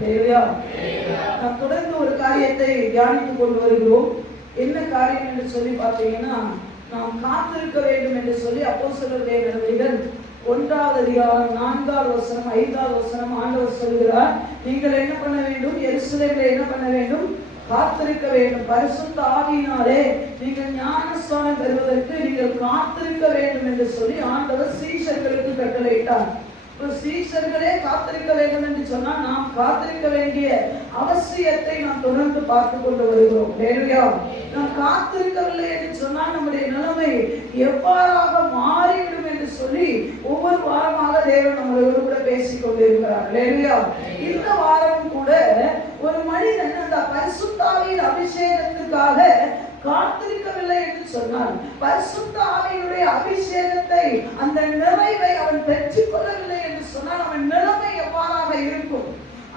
நாம் தொடர்ந்து ஒரு காரியத்தை தியானித்துக் கொண்டு வருகிறோம். என்ன காரியம் என்று சொல்லி பார்த்தீங்கன்னா, நாம் காத்திருக்க வேண்டும் என்று சொல்லி அப்போஸ்தலருடைய நடவடிக்கைகள் 1ஆம் அதிகாரம் 4ஆவது வசனம் 5ஆவது வசனம் ஆண்டவர் சொல்கிறார், நீங்கள் என்ன பண்ண வேண்டும்? எருசலேமில் என்ன பண்ண வேண்டும்? காத்திருக்க வேண்டும். பரிசுத்த ஆவியினாலே நீங்கள் ஞானஸ்நானம் பெறுவதற்கு நீங்கள் காத்திருக்க வேண்டும் என்று சொல்லி ஆண்டவர் சீஷர்களுக்கு கட்டளையிட்டார். சீஷர்களே காத்திருக்க வேண்டும் என்று சொன்னால் நாம் காத்திருக்க வேண்டிய அவசியத்தை நாம் தொடர்ந்து பார்த்து கொண்டு வருகிறோம். நாம் காத்திருக்கவில்லை என்று சொன்னால் நம்முடைய நிலைமை எவ்வாறாக மாறிவிடும் என்று சொல்லி ஒவ்வொரு வாரமாக தேவன் நம்மளோடு கூட பேசிக் கொண்டிருக்கிறார். இந்த வாரமும் கூட ஒரு மனிதன் அந்த பரிசுத்த ஆவியின் அபிஷேகத்துக்காக காத்திருக்கவில்லை என்று சொன்னால், பரிசுத்த ஆவியினுடைய அபிஷேகத்தை அந்த நிறைவை அவன் பெற்றுக் கொள்ளவில்லை என்று சொன்னால் அவன் நிலைமை எவ்வாறாக இருக்கும்?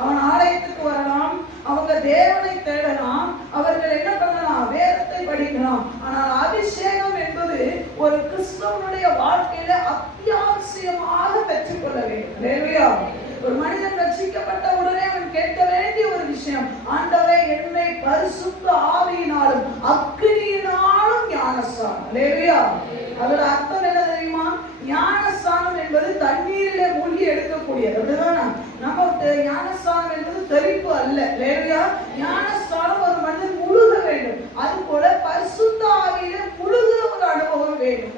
அவன் ஆலயத்துக்கு வரலாம், அவங்க தேவனை தேடலாம், அவர்கள் என்ன பண்ணலாம்? வேதத்தை படிக்கலாம். ஆனால் அபிஷேகம் என்பது ஒரு கிறிஸ்தவனுடைய வாழ்க்கையில அத்தியாவசியமாக பெற்றுக் கொள்ள வேண்டும். ஒரு மனிதன் ரட்சிக்கப்பட்ட உடனே அவன் கேட்க வேண்டிய ஒரு விஷயம், ஆண்டவரே என்னை பரிசுத்த ஆவியினாலும் அக்கினியினாலும் ஞானஸ்நானம். அதோட அர்த்தம் என்ன தெரியுமா? ஞானஸ்நானம் என்பது தண்ணீரிலே மூழ்கி எடுக்கக்கூடியது. அப்படிதானா? நம்ம ஞானஸ்நானம் என்பது தெளிப்பு அல்ல. ஞானஸ்நானம் ஒரு மனிதன் முழுக வேண்டும். அது போல பரிசுத்த ஆவியிலே முழுகிற ஒரு அனுபவம் வேண்டும்.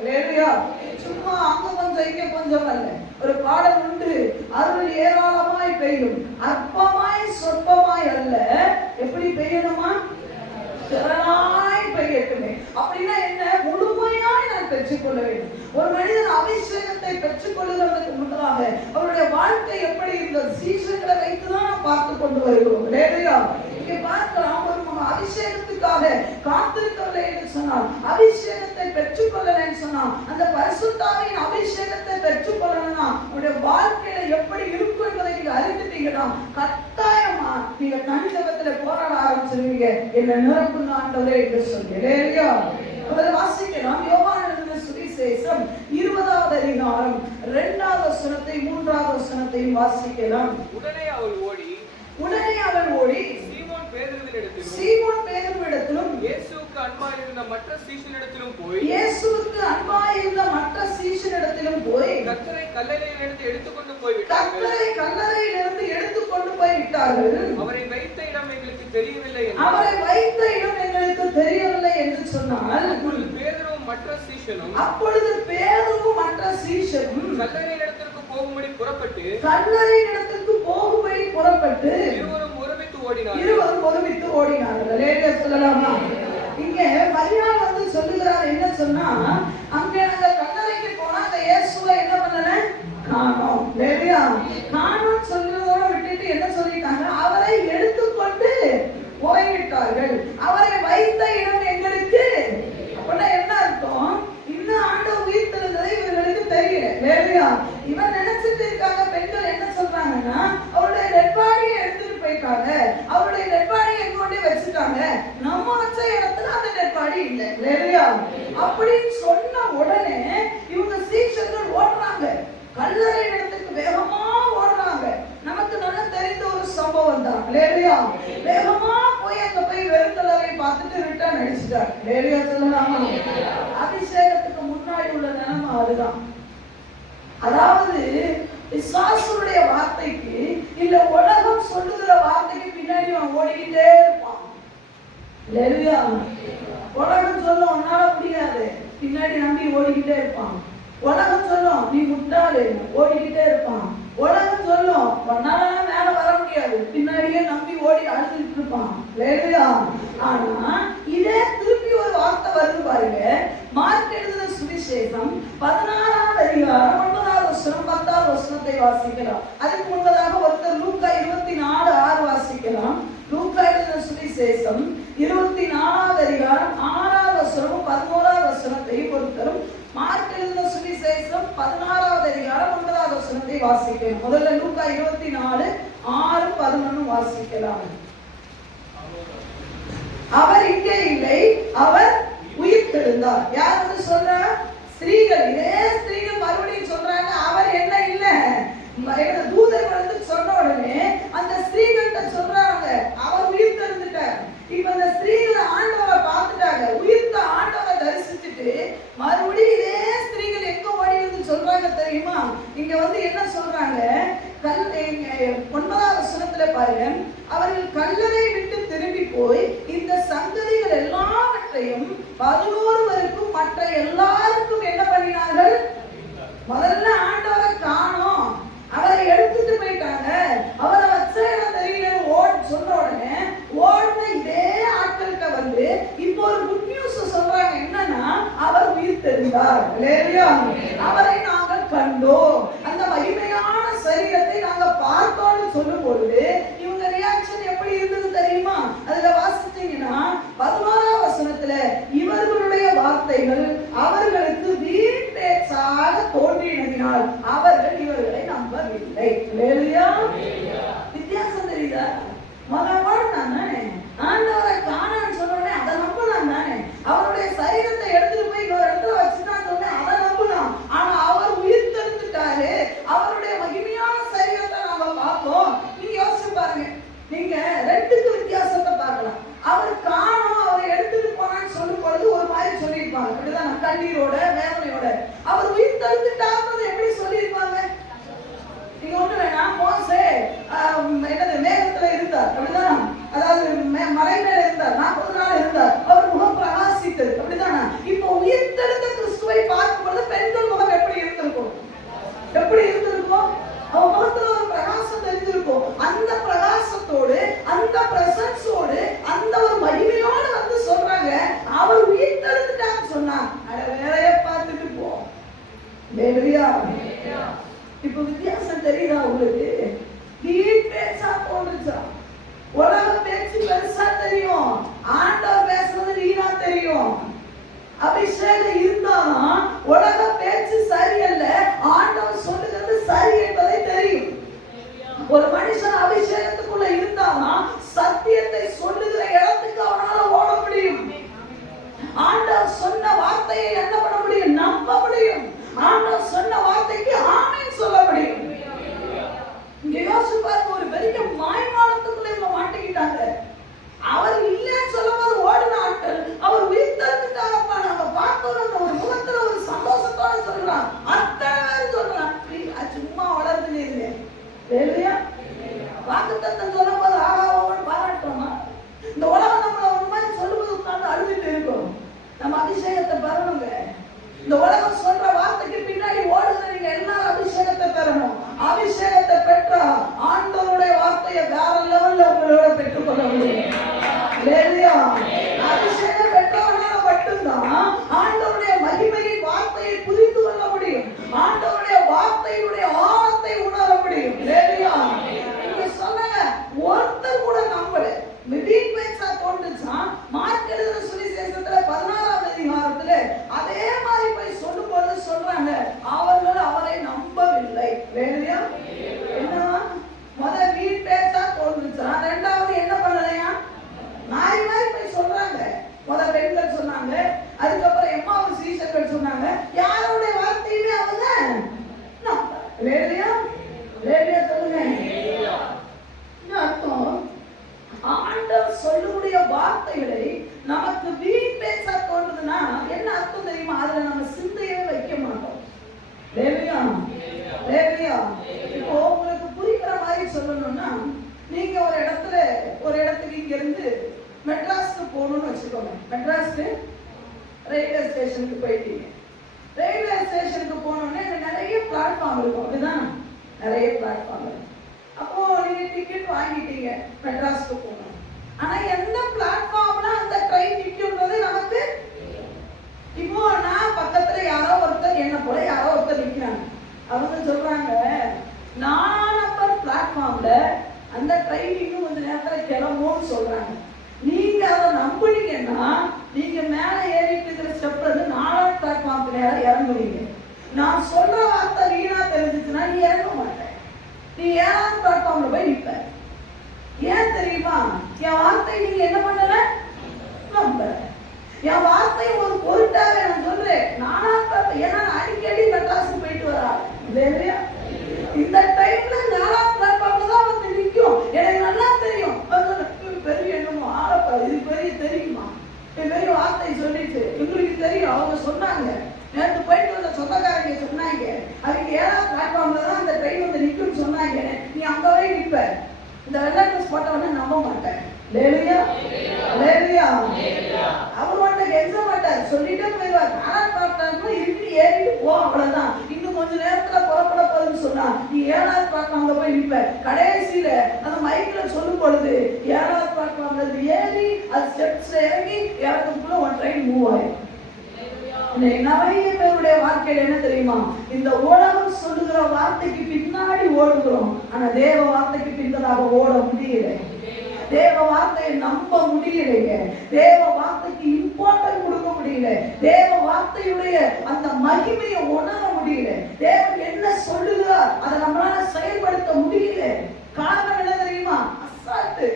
சும்மா அங்க கொஞ்சம் இங்க கொஞ்சம் அல்ல. ஒரு பாடல் உண்டு, அருள் ஏராளமாய் பெய்யும், அற்பமாய் சொற்பமாய் அல்ல. எப்படி பெய்யணுமா? திரளாய் பெய்யட்டுமே. அப்படின்னா என்ன? முழுமையாய் நான் பெற்றுக்கொள்ள வேண்டும். ஒரு மனிதன் அபிஷேகத்தை பெற்றுக் கொள்ளுவதற்கு முன்னதாக அவருடைய வாழ்க்கை எப்படி இந்த சீசன்களை வைத்துதான் நாம் பார்த்து கொண்டு வருகிறோம். இங்கே பார்க்கலாம், ஒரு அபிஷேகத்துக்காக காத்திருக்கவில்லை என்று சொன்னால், அபிஷேகத்தை பெற்றுக் கொள்ளலன்னு சொன்னால், அந்த பரிசுத்தாவின் அபிஷேகத்தை பெற்றுக் கொள்ளணும்னா உங்களுடைய வாழ்க்கையில எப்படி இருக்கும் என்பதை நீங்க அறிந்துட்டீங்கன்னா கட்டாயமா நீங்க தனித்தகத்துல போராட ஆரம்பிச்சிருவீங்க. என்ன நிரப்புங்க ஆண்டவரே என்று சொல்கிறேன். வாசிக்கலாம், யோவான் எழுதின சுவிசேஷம் 20ஆவது அதிகாரம் 2ஆவது வசனத்தை 3ஆவது வசனத்தையும் வாசிக்கலாம். உடனே அவள் ஓடி சீமோன் பேதுருவிடத்திலும் இயேசுவுக்கு அன்பாயிருந்த மற்ற சீஷனிடத்திலும் போய் கர்த்தரை கல்லறையிலிருந்து எடுத்துக்கொண்டு போய்விட்டார்கள். அவரை வைத்த இடம் எங்களுக்கு தெரியவில்லை என்று சொன்னால், அப்பொழுது பேதுருவும் மற்ற சீஷனும் கல்லறையிடத்திற்கு போகும்படி புறப்பட்டு இருவரும் ஒருமித்து ஓடினார்கள். சொல்லலாமா? இங்க மரியாள் வந்து சொல்லுகிறார், என்ன சொன்னா, அங்க நாங்க கல்லறைக்கு போனா அந்த இயேசுவை என்ன பண்ணல? காணோம் சொல்றதோட விட்டுட்டு என்ன சொல்லிட்டாங்க? அவரை எடுத்துக்கொண்டு போய்விட்டார்கள். அவரை வைத்த இடம் எங்களுக்கு. அப்படின்னா என்ன அர்த்தம்? இன்னும் ஆண்டவர் உயிர் தெரிந்ததை இவர்களுக்கு தெரியல. இவன் நினைச்சிட்டு இருக்காங்க. பெண்கள் என்ன சொல்றாங்கன்னா, அவருடைய டெட் பாடியை எடுத்துட்டு போயிட்டாங்க, அவருடைய டெட் பாடியை எங்க கொண்டு வச்சுட்டாங்க, நம்ம வச்ச இடத்துல அந்த டெட் பாடி இல்லை அப்படின்னு சொன்ன உடனே இவங்க சீஷர்கள் ஓடுறாங்க, கல்லறை இடத்துக்கு வேகமா ஓடுறாங்க. நமக்கு நல்லா தெரிந்த ஒரு சம்பவம் தான். வேகமா போய் அங்க போய் வெறுக்கலரை பார்த்துட்டு ரிட்டர்ன் அடிச்சுட்டாங்க. சொல்லலாமா? அபிஷேகத்துக்கு முன்னாடி உள்ள நிலைமை அதுதான். அதாவது பிசாசுடைய வார்த்தைக்கு இல்ல உலகம் சொல்லுகிற வார்த்தைக்கு பின்னாடி அவன் ஓடிக்கிட்டே இருப்பான். உலகம் சொல்லும் உன்னால முடியாது, பின்னாடி நம்பி ஓடிக்கிட்டே இருப்பான். உலகம் சொல்லும் நீ முட்டாளு, ஓடிக்கிட்டே இருப்பான். உலகம் சொல்லும் உன்னால மேல வர முடியாது, பின்னாடியே நம்பி ஓடி அழுதுட்டு இருப்பான். ஆனா இதே திருப்பி ஒரு வார்த்தை வருது பாருங்க. மார்க் எழுதின சுவிசேஷம் 16ஆவது அதிகாரம் 9ஆவது வசனம் 10ஆவது வசனத்தை வாசிக்கலாம். அதுக்கு முன்பதாக ஒருத்தர் லூக்கா 24:6 வாசிக்கலாம். லூக்கா எழுதின சுவிசேஷம் 24ஆவது அதிகாரம் 6ஆவது வசனம் 11ஆவது வசனத்தையும் ஒருத்தரும், மார்க் எழுதின சுவிசேஷம் 16ஆவது அதிகாரம் 9ஆவது வசனத்தை வாசிக்கலாம். முதல்ல லூக்கா 24:6-11 வாசிக்கலாம். அவர் இங்கே இல்லை, அவர் உயிர் தெழுந்தார். யார் வந்து சொல்ற? ஸ்திரீகள். இதே ஸ்திரீகள் மறுபடியும் சொல்றாங்க, அவர் என்ன இல்லை. தூதர்கள் வந்து சொன்ன உடனே அந்த ஸ்திரீகள்கிட்ட வசனத்தை பாருங்க. அவர்கள் கல்லறை விட்டு திரும்பி போய் இந்த சங்கதிகள் எல்லாவற்றையும் 11 மற்ற எல்லாருக்கும் என்ன பண்ணினார்கள்? முதல்ல ஆண்டவரை காணோம், அவரை எடுத்துட்டு போயிட்டாங்க, அவரை வச்ச இடம் தெரியல சொன்ன உடனே ஓடுன இதே ஆட்கள்கிட்ட வந்து இப்போ ஒரு குட் நியூஸ் சொல்றாங்க. என்னன்னா, அவர் உயிர் தெரிந்தார், அவரை நாங்கள் கண்டோம், அந்த மகிமையான சரீரத்தை நாங்க பார்த்தோம்னு சொல்லும் பொழுது இவங்க ரியாக்ஷன் எப்படி இருந்தது தெரியுமா? அதுல வாசிச்சீங்கன்னா 11ஆம் வசனத்துல இவர்களுடைய வார்த்தைகள் அவர்களுக்கு வீண் பேச்சாக தோன்றினதினால் அவர்கள் இவர்களை நம்பவில்லை. வித்தியாசம் தெரியுதா? முதல் தானே ஆண்டவரை காணான்னு சொன்னோடனே அதை நம்பலாம் தானே. அவருடைய சரீரத்தை எடுத்துட்டு போய் இன்னொரு இடத்துல வச்சுட்டான்னு சொன்னே அதை நம்பலாம். ஆனா அவர் உயிர் தெழுந்துட்டாரு, அவருடைய மகிமையான சரீரத்தை நாம பார்ப்போம். நீங்க யோசிச்சு பாருங்க, நீங்க ரெண்டுக்கு வித்தியாசத்தை பார்க்கலாம். அவர் காணோம், அவரை எடுத்துட்டு போனான்னு சொல்லும் பொழுது ஒரு மாதிரி சொல்லியிருப்பாங்க, அப்படிதான் கண்ணீரோட வேதனையோட. அவர் உயிர் தெழுந்துட்டாருன்னு எப்படி சொல்லியிருப்பாங்க? நீங்க ஒண்ணு வேணாம், மோசே என்னது மேகத்துல இருந்தார், அப்படிதான், அதாவது மலை மேல இருந்தார், 40 நாள் இருந்தார், அவர் முகம் பிரகாசித்தது, அப்படிதானா? இப்போ உயிர்த்தெழுந்த கிறிஸ்துவை பார்க்கும் பொழுது பெண்கள் முகம் எப்படி இருந்திருக்கும்? எப்படி இருந்திருக்கும்? அவன் முகத்துல ஒரு பிரகாசம் தெரிஞ்சிருக்கும். அந்த பிரகாசத்தோடு, அந்த பிரசன்ஸோடு, அந்த ஒரு மகிமையோடு வந்து சொல்றாங்க, அவர் உயிர்த்தெழுந்துட்டான்னு சொன்னா வேலைய பார்த்துட்டு போ. இப்ப வித்தியாசம் தெரியுதா உங்களுக்கு? வீண் பேச்சா தோன்றுச்சா? உலக பேச்சு பெருசா தெரியும், ஆண்டவர் பேசுறது வீணா தெரியும். அபிஷேகம் இருந்தாலும் உலக பேச்சு சரியல்ல, ஆண்டவர் சொல்லுகிறது சரி என்பதை தெரியும். ஒரு மனுஷன் அபிஷேகத்துக்குள்ள இருந்தாலும் சத்தியத்தை சொல்லுகிற இடத்துக்கு அவனால ஓட முடியும். ஆண்டவர் சொன்ன வார்த்தையை என்ன பண்ண முடியும்? நம்ப முடியும். ஆண்டவர் சொன்ன வார்த்தைக்கு ஆமென் சொல்ல முடியும். இங்க யோசிச்சு பாருங்க, ஒரு பெரிய மாய்மாலத்துக்குள்ள இவங்க மாட்டிக்கிட்டாங்க. அவர் இல்லைன்னு சொல்லும் போது ஓடின ஆட்கள் அவர் உயிர் தந்துட்டாரப்பா நாங்க பார்த்தோம் ஒரு முகத்துல ஒரு சந்தோஷத்தோட சொல்றான். அத்தனை பேர் சொல்றான், சும்மா வளர்ந்து இருங்க. வாக்குத்தத்தம் சொல்லும் போது ஆகாவோன்னு பாராட்டோமா? இந்த உலகம் நம்மள ஒரு மாதிரி சொல்லும்போது உட்கார்ந்து அழுதுட்டு இருக்கோம். நம்ம அபிஷேகத்தை பெறணுங்க. இந்த உலகம் சொல்ற வார்த்தைக்கு பின்னாடி ஓடுகிற நீங்க எல்லாரும் அபிஷேகத்தை பெறணும். அபிஷேகத்தை பெற்றா ஆண்டவருடைய வார்த்தையை வேற லெவல்ல உங்களோட பெற்றுக்கொள்ள முடியும். அபிஷேகம் பெற்றவனால மட்டும்தான் ஆண்டவருடைய மகிமையின் வார்த்தையை புரிந்து கொள்ள முடியும். ஆண்டவருடைய வார்த்தையுடைய ஆழத்தை உணர முடியும். நீங்க சொன்னாங்க ஒருத்தர் கூட நம்பல. வீண் பேச்சா தோன்றுச்சா? மார்க் எழுதின சுவிசேஷத்துல 16ஆம் அதிகாரத்துல அதே மாதிரி போய் சொல்லும் போது சொல்றாங்க, அவர்கள் அவரை நம்பவில்லை. வேலையா என்ன? முதல் வீண் பேச்சா தோன்றுச்சா? ரெண்டாவது என்ன பண்ணலையா? மாறி மாறி போய் சொல்றாங்க. முதல் பெண்கள் சொன்னாங்க, அதுக்கப்புறம் எம்மாவூர் சீஷர்கள் சொன்னாங்க. யாருடைய வார்த்தையுமே அவங்க வேலையா வேலையா சொல்லுங்க. அர்த்தம், ஆண்டவர் சொல்லக்கூடிய வார்த்தைகளை நமக்கு வீண் பேச்சா தோன்றுதுன்னா என்ன அர்த்தம் தெரியுமா? அதுல நம்ம சிந்தையே வைக்க மாட்டோம். இப்போ உங்களுக்கு புரிகிற மாதிரி சொல்லணும்னா, நீங்க ஒரு இடத்துக்கு இங்க இருந்து மெட்ராஸ்க்கு போகணும்னு வச்சுக்கோங்க. மெட்ராஸ்க்கு ரயில்வே ஸ்டேஷனுக்கு போயிட்டீங்க. ரயில்வே ஸ்டேஷனுக்கு போனோடனே நிறைய பிளாட்ஃபார்ம் இருக்கும், அப்படிதான், நிறைய பிளாட்ஃபார்ம் இருக்கும். அப்போ நீங்க டிக்கெட் வாங்கிட்டீங்க, மெட்ராஸ்க்கு போகணும். ஆனா எந்த பிளாட்ஃபார்ம்ல அந்த ட்ரெயின் நிற்கும்ன்றது நமக்கு. இப்போ நான் பக்கத்துல யாரோ ஒருத்தர், என்ன போல யாரோ ஒருத்தர் நிற்கிறாங்க. அவங்க சொல்றாங்க, 4 நம்பர் பிளாட்ஃபார்ம்ல அந்த ட்ரெயின் இன்னும் கொஞ்ச நேரத்துல கிளம்பும்னு சொல்றாங்க. நீங்க அதை நம்புனீங்கன்னா நீங்க மேல ஏறிட்டு இருக்கிற ஸ்டெப்ல இருந்து 4ஆம் பிளாட்ஃபார்ம்ல இறங்குவீங்க. நான் சொல்ற வார்த்தை வீணா தெரிஞ்சிச்சுன்னா நீ இறங்க மாட்டேன், நீ 7ஆம் பிளாட்ஃபார்ம்ல போய் நிற்ப. ஏன் தெரியுமா? என் வார்த்தை நீங்க என்ன பண்ணல? நம்பல. என் வார்த்தை ஒரு பொருட்டாவே நான் சொல்றேன். 4ஆம் பிளாட்ஃபார்ம், ஏன்னா நான் அடிக்கடி மெட்ராஸுக்கு போயிட்டு வரேன். இந்த டைம்ல 4ஆம் பிளாட்ஃபார்ம்ல தான் வந்து நிற்கும். எனக்கு நல்லா தெரியும். பெரிய என்னமோ ஆளப்பா, இது பெரிய தெரியுமா? பெரிய வார்த்தை சொல்லிட்டு எங்களுக்கு தெரியும். அவங்க சொன்னாங்க, நேற்று போயிட்டு வந்த சொந்தக்காரங்க சொன்னாங்க, அதுக்கு 7ஆம் பிளாட்ஃபார்ம்ல தான் அந்த ட்ரெயின் வந்து நிற்கும்னு சொன்னாங்க. நீ அங்க வரை நிற்ப. இந்த வெள்ளை ட்ரெஸ் போட்டவன நம்ப மாட்டேன். லேலுயா லேலுயா. அவர் வந்து கெஞ்ச மாட்டார், சொல்லிட்டே போயிடுவார். ஆனால் பார்த்தாங்க இருக்கு ஏறிட்டு போ, அவ்வளவுதான். இன்னும் கொஞ்ச நேரத்துல புறப்பட போகுதுன்னு சொன்னா நீ 7வது பிளாட்ஃபார்ம் அங்க போய் நிற்ப. கடைசியில அந்த மைக்ல சொல்லும் பொழுது 7வது பிளாட்ஃபார்ம்ல ஏறி அது ஸ்டெப்ஸ்ல இறங்கி இறங்குறதுக்குள்ள ஒரு ட்ரெயின் மூவ் ஆயிடும். நிறைய பேருடைய வாழ்க்கையில என்ன தெரியுமா, இந்த உலகம் சொல்லுகிற வார்த்தைக்கு பின்னாடி ஓடுகிறோம். ஆனா தேவ வார்த்தைக்கு பின்னதாக ஓட முடியல. தேவ வார்த்தையை நம்ப முடியலைங்க. தேவ வார்த்தைக்கு இம்பார்ட்டன்ட் கொடுக்க முடியல. தேவ வார்த்தையுடைய அந்த மகிமையை உணர முடியல. தேவன் என்ன சொல்லுகிறார் அதை நம்மளால செயல்படுத்த முடியல. காரணம் என்ன தெரியுமா, அசால்ட்டு.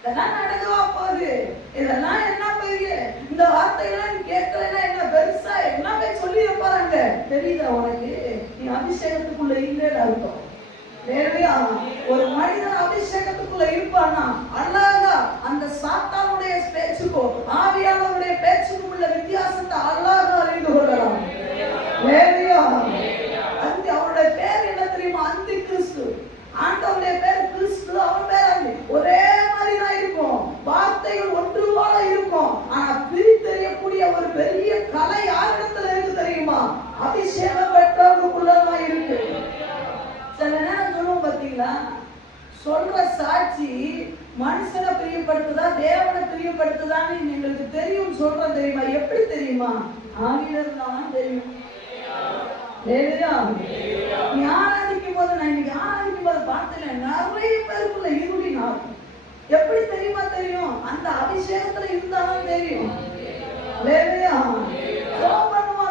இதெல்லாம் நடக்கவா போகுது, இதெல்லாம் என்ன பெரிய, இந்த வார்த்தையெல்லாம் கேட்கலன்னா என்ன பெருசா எல்லாமே சொல்லி போறாங்க. தெரியுதா உனக்கு, நீ அபிஷேகத்துக்குள்ள இல்லைன்னு அர்த்தம். ஒரு மனிதன் அபிஷேகத்துக்குள்ள இருப்பானா அழகா அந்த சாத்தானுடைய பேச்சுக்கும் ஆவியானவருடைய பேச்சுக்கும் உள்ள வித்தியாசத்தை அழகா அறிந்து கொள்ளலாம். அந்த அவருடைய பேர் என்ன தெரியுமா, அந்தி கிறிஸ்து. ஆண்டவருடைய பேர் கிறிஸ்து, அவன் பேர் அந்தி. ஒரே மாதிரி தான் இருக்கும், வார்த்தைகள் ஒன்று போல இருக்கும். ஆனா பிரித்தெறியக்கூடிய ஒரு பெரிய கலை யாரிடத்துல இருக்கு தெரியுமா, அபிஷேகம் பெற்றவர்களுக்குள்ளதான் இருக்கு. சில நேரம் சொல்லுவோம் பாத்தீங்களா, சொல்ற சாட்சி மனுஷனை பிரியப்படுத்துதா தேவனை பிரியப்படுத்துதான்னு எங்களுக்கு தெரியும் சொல்ற தெரியுமா, எப்படி தெரியுமா, ஆவியில இருந்தாலும் தெரியும். நீ ஆராதிக்கும் போது, நான் இன்னைக்கு ஆராதிக்கும் போது பார்த்தேன், நிறைய பேருக்குள்ள இருடி நாள். எப்படி தெரியுமா தெரியும், அந்த அபிஷேகத்துல இருந்தாலும் தெரியும்.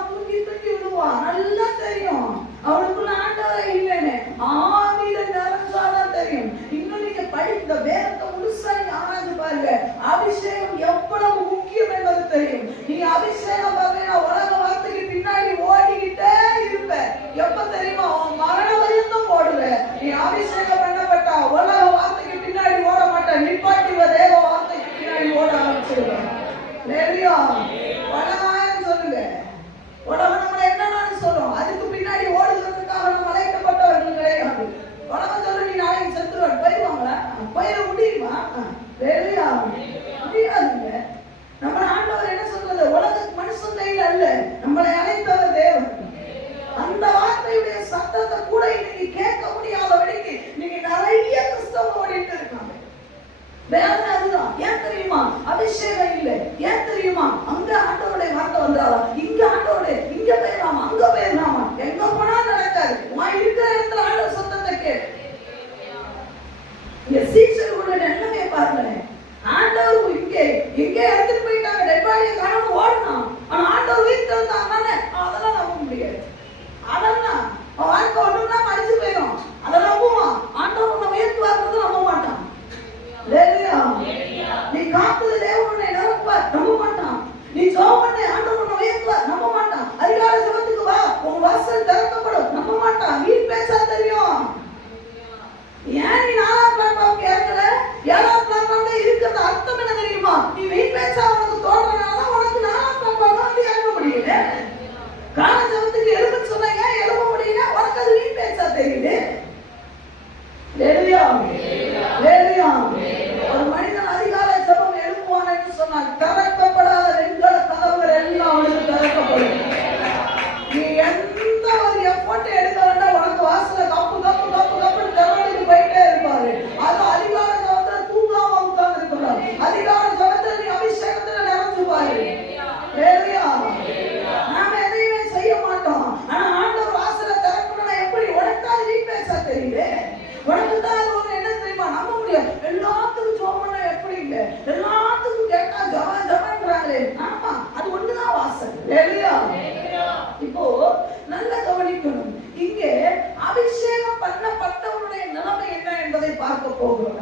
தூங்கி தூங்கி விடுவா, நல்லா தெரியும். அவனுக்குள்ள ஆண்டவரை இல்லைன்னு ஆவியில நிறைஞ்சாதான் தெரியும். இன்னும் நீங்க படித்த வேதத்தை முழுசா நீங்க ஆராய்ந்து பாருங்க, அபிஷேகம் எவ்வளவு முக்கியம் என்பது தெரியும். நீ அபிஷேகம் வரலைன்னா உலக வார்த்தைக்கு பின்னாடி ஓடிக்கிட்டே இருப்ப. எப்ப தெரியுமா, மரண பரியந்தம் ஓடுவ. நீ அபிஷேகம் பண்ணப்பட்டா உலக வார்த்தைக்கு பின்னாடி ஓட மாட்ட, நிப்பாட்டிவ தேவ வார்த்தைக்கு பின்னாடி ஓட ஆரம்பிச்சிருவேன். பலகாயம் சொல்லுங்க, உலகம் நம்மளை என்னன்னு சொல்லும், அதுக்கு பின்னாடி ஓடுகிறதுக்காக நம்ம அழைக்கப்பட்டவர்கள் கிடையாது. உலகம் சொல்ல நீ நாளைக்கு செத்துருவன், போயிடுவாங்களா, போயிட முடியுமா, முடியாதுங்க. நம்ம ஆண்டவர் என்ன சொல்றது, உலக மனுஷன் கையில் அல்ல, நம்மளை அழைத்தவர் தேவன். அந்த வார்த்தையுடைய சத்தத்தை கூட இன்னைக்கு கேட்க முடியாதபடிக்கு நீங்க நிறைய கிறிஸ்தவ ஓடிட்டு இருக்காங்க. வேதனை அதுதான். ஏன் தெரியுமா, அபிஷேகம் இல்லை. ஏன் தெரியுமா, அங்க ஆண்டவருடைய வார்த்தை வந்தாரா, இங்க ஆண்டவருடைய, இங்க போயிடலாமா அங்க போயிடலாமா, எங்க போனா நடக்காது. இருக்கிற இடத்துல ஆண்டவர் சத்தத்தை கேட்டு இங்க சீசர்களுடைய நிலைமையை பாருங்க. ஆண்டவர் இங்கே எடுத்துட்டு போயிட்டாங்க, டெட்பாடியை காணாம ஓடணும். ஆனா ஆண்டவர் வீட்டுல இருந்தாங்க, அதெல்லாம் நம்ப முடியாது. அதெல்லாம் வாழ்க்கை ஒண்ணுன்னா மறைச்சு போயிடும், அதை நம்புவான். ஆண்டவர் உன்னை உயர்த்துவார்ன்றது நம்ப மாட்டான். நீ காத்துல தேவன் உன்னை நிரப்புவார், நம்ப மாட்டான். நீ ஜெபம் பண்ண ஆண்டவர் உன்னை உயர்த்துவார், நம்ப மாட்டான். அதிகாலை ஜெபத்துக்கு வா, உன் வாசல் திறக்கப்படும், நம்ப மாட்டான். வீண் பேச்சா தெரியும். ஏன் நீ 4வது பிளாட்ஃபார்ம்க்கு இறங்கல, 7வது பிளாட்ஃபார்ம்ல இருக்கிறது அர்த்தம் என்ன தெரியுமா, நீ வீண் பேச்சா உனக்கு தோன்றனால உனக்கு 4வது பிளாட்ஃபார்ம்ல வந்து இறங்க முடியல. கால ஜெபத்துக்கு எழுந்து சொன்னீங்க, எழுத முடியல, உனக்கு அது வீண் பேச்சா தெரியுது. ஒரு மனிதன் அதிகாலை ஜெபம் எழுப்புவான் என்று சொன்னால் திறக்கப்படாத வெண்கல கதவுகள் எல்லாம் அவனுக்கு திறக்கப்படும். நீ எந்த ஒரு எஃபோர்ட் எடுக்க வேண்டாம், உனக்கு வாசல கப்பு கப்பு கப்பு கப்புன்னு திறந்துட்டு போயிட்டே இருப்பாரு. அது அதிகால ஜெபத்துல தூங்காம உட்கார்ந்து இருக்கிறார். அதிகால ஜெபத்துல நீ அபிஷேகத்துல நிறைஞ்சு பாரு. நாம எதையுமே செய்ய மாட்டோம். ஆனா ஆண்டவர் வாசல திறக்கணும்னா எப்படி, உனக்கு அது வீண் பேச்சா தெரியுது. உனக்கு தான் அது ஒரு என்ன தெரியுமா, நம்ப முடியாது. எல்லாத்துக்கும் ஜோமனா எப்படி இல்லை, எல்லாத்துக்கும் கேட்டா ஜவான்றாங்களே. ஆமா, அது ஒண்ணுதான் வாசல். இப்போ நல்ல கவனிக்கணும், இங்கே அபிஷேகம் பண்ணப்பட்டவனுடைய நிலைமை என்ன என்பதை பார்க்க போகிறோம்.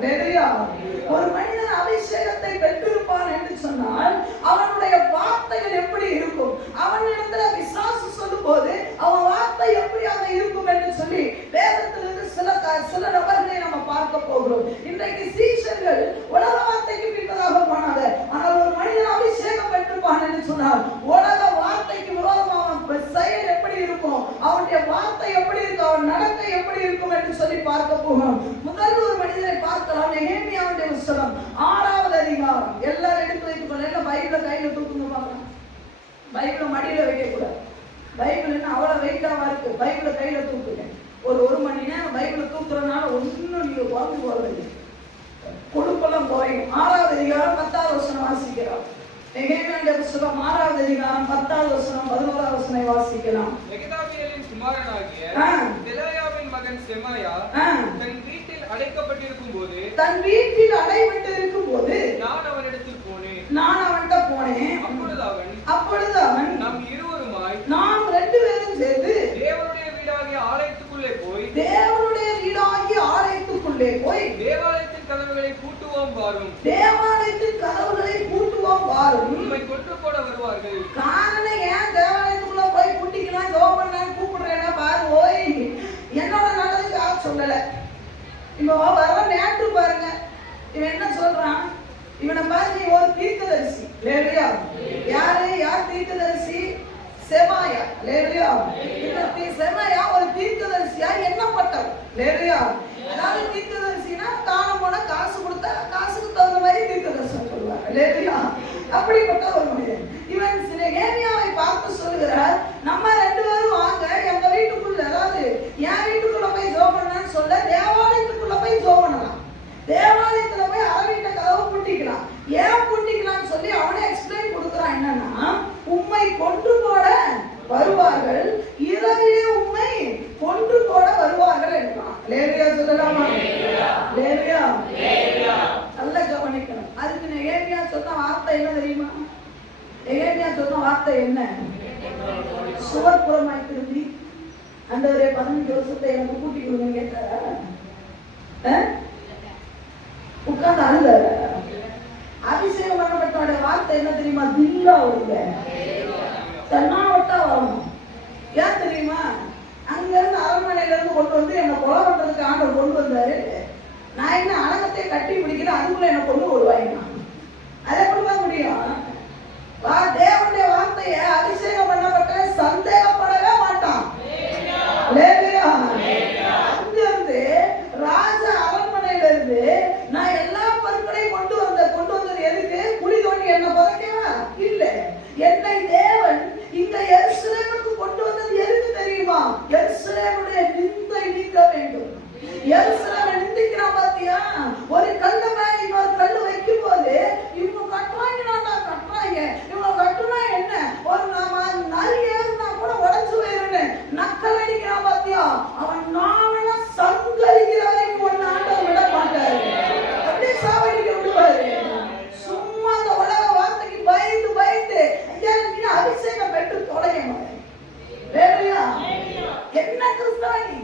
ஒரு மனிதன் அபிஷேகத்தை பெற்றிருப்பான் என்று சொன்னால் அவனுடைய வார்த்தைகள் எப்படி இருக்கும், அவனிடத்துல விசுவாசு சொல்லும் போது அவன் வார்த்தை எப்படியாக இருக்கும் என்று சொல்லி வேதத்திலிருந்து சில நபர்களை நம்ம பார்க்க போகிறோம். இன்றைக்கு சீஷர்கள் உலக வார்த்தைக்கு பின்னதாக போனாங்க. ஆனால் ஒரு மனிதன் அபிஷேகம் பெற்றிருப்பான் என்று சொன்னால் உலக வார்த்தைக்கு விரோதமாக செயல் எப்படி இருக்கும், அவனுடைய வார்த்தை எப்படி இருக்கும், அவன் நடக்கை எப்படி இருக்கும் என்று சொல்லி பார்க்க போகிறோம். முதல் ஒரு மனிதனை பார்க்கலாம். புஸ்தகம் 6வது அதிகாரம். எல்லாரும் எடுத்து வைத்துக் கொள்ள. எல்லாம் பைபிளை கையில தூக்குங்க பார்க்கலாம். பைபிளை மடியில வைக்க கூடாது. பைபிள் என்ன அவ்வளவு வெயிட்டாவா இருக்கு? பைபிளை கையில தூக்குங்க. ஒரு மணி நேரம் பைபிளை தூக்குறதுனால ஒன்னும் நீங்க குறைஞ்சு போறது கொழுப்பெல்லாம் குறையும். 6வது அதிகாரம் 10வது வசனம் வாசிக்கிறோம். நெகேமியா புஸ்தகம் 6வது அதிகாரம் 10வது வசனம் 11வது வசனம் வாசிக்கலாம். மெகதாவியலின் குமாரனாகிய தெலாயாவின் மகன் செமாயா தன் வீட்டில் அடைக்கப்பட்டிருக்கும் போது நான் அவனிடத்தில் போனேன். அப்பொழுது அவன் நாம் இருவருமாய் நாம் 2 பேரும் சேர்ந்து தேவனுடைய வீடாகிய ஆலயத்துக்குள்ளே போய் தேவாலயத்தின் கதவுகளை பூட்டுவோம் வாரும். உம்மை கொன்று போட வருவார்கள். காரணம் ஏன் தேவாலயத்துக்குள்ள போய் பூட்டிக்கலாம் ஜெபம் பண்ணலாம்னு கூப்பிடுறேன்னா பாரு, ஓய் என்னோட நல்லதுக்காக சொல்லல. இப்போ வர நேற்று பாருங்க, இவன் என்ன சொல்றான்? இவனை பாரு, நீ ஒரு தீர்க்கதரிசி. லேலுயா. யார் தீர்க்கதரிசி? செமாயா. லேலுயா. இந்த செமாயா ஒரு தீர்க்கதரிசியா எண்ணப்பட்டவன். லேலுயா. அதாவது தீர்க்கதரிசினா தானம் போன காசு கொடுத்தா காசுக்கு தகுந்த மாதிரி தீர்க்கதரிசனம் சொல்லுவாங்க. லேலுயா. அப்படிப்பட்ட ஒரு மனிதன். இவன் நெகேமியாவை பார்த்து சொல்லுகிறார், நம்ம 2 பேரும் வாங்க எங்க வீட்டுக்குள்ள, அதாவது என் வீட்டுக்குள்ள போய் ஜெபம் பண்ணலாம்னு சொல்ல தேவாலயத்துக்குள்ள போய் ஜெபம் பண்ணலாம். தேவாலயத்துல போய் அரவிட்ட கதவு பூட்டிக்கலாம். ஏன் பூட்டிக்கலாம்னு சொல்லி அவனே எக்ஸ்பிளைன் கொடுக்குறான். என்னன்னா, உம்மை கொன்று போட வருவார்கள், இரவிலே உம்மை கொன்று போட வருவார்கள் என்றான். லேலுயா சொல்லலாமா? லேலுயா. நல்லா கவனிக்கணும். அதுக்கு நெகேமியா சொன்ன வார்த்தை என்ன தெரியுமா? நெகேமியா சொன்ன வார்த்தை என்ன? சுவர்புறமாய் திரும்பி ஆண்டவரே 15 வருஷத்தை எனக்கு கூட்டி கொடுங்க கேட்டாரா? உட்கார்ந்து அழுத. அபிஷேகம் பண்ணப்பட்டோட வார்த்தை என்ன தெரியுமா? தில்லா வருங்க, தன்னாவட்டா வரணும். ஏன் தெரியுமா? அங்க இருந்து அரண்மனையில இருந்து கொண்டு வந்து என்ன கொலை பண்றதுக்கு ஆண்டவர் கொண்டு வந்தாரு. நான் என்ன அழகத்தை கட்டி பிடிக்கிறேன், அதுக்குள்ள என்ன கொண்டு வருவாங்க. அதை கொடுக்க முடியும்? தேவனுடைய வார்த்தைய அபிஷேகம் பண்ணப்பட்ட சந்தேகப்படவே மாட்டான். அங்க இருந்து ராஜ அரண்மனையில இருந்து நான் எல்லா பொருட்களையும் கொண்டு வந்தது எதுக்கு? குழி தோண்டி என்ன புதைக்கவா? இல்ல. என்னை தேவன் இந்த எருசலேமுக்கு கொண்டு வந்தது எதுக்கு தெரியுமா? எருசலேமுடைய நிந்தை நீக்க வேண்டும். எருசலேமை நிந்திக்கிறான் பாத்தியா? ஒரு கல்ல மேல இன்னொரு கல்லு வைக்கும் போது இவங்க கட்டுறாங்க இவங்க கட்டுனா என்ன? ஒரு நிறைய கூட உடச்சு போயிருன்னு நக்கல் அடிக்கிறான் பாத்தியா? அவன் நாவன சங்கரிக்கிற வரைக்கும் ஒன்னு ஆண்டவர் விட மாட்டாரு. அப்படியே சாவடிக்க விடுவாரு. சும்மா அந்த உலக வார்த்தைக்கு பயந்து ஐயா நீ அபிஷேகம் பெற்று தொலைய மாட்டேன். என்ன கிறிஸ்தவனி?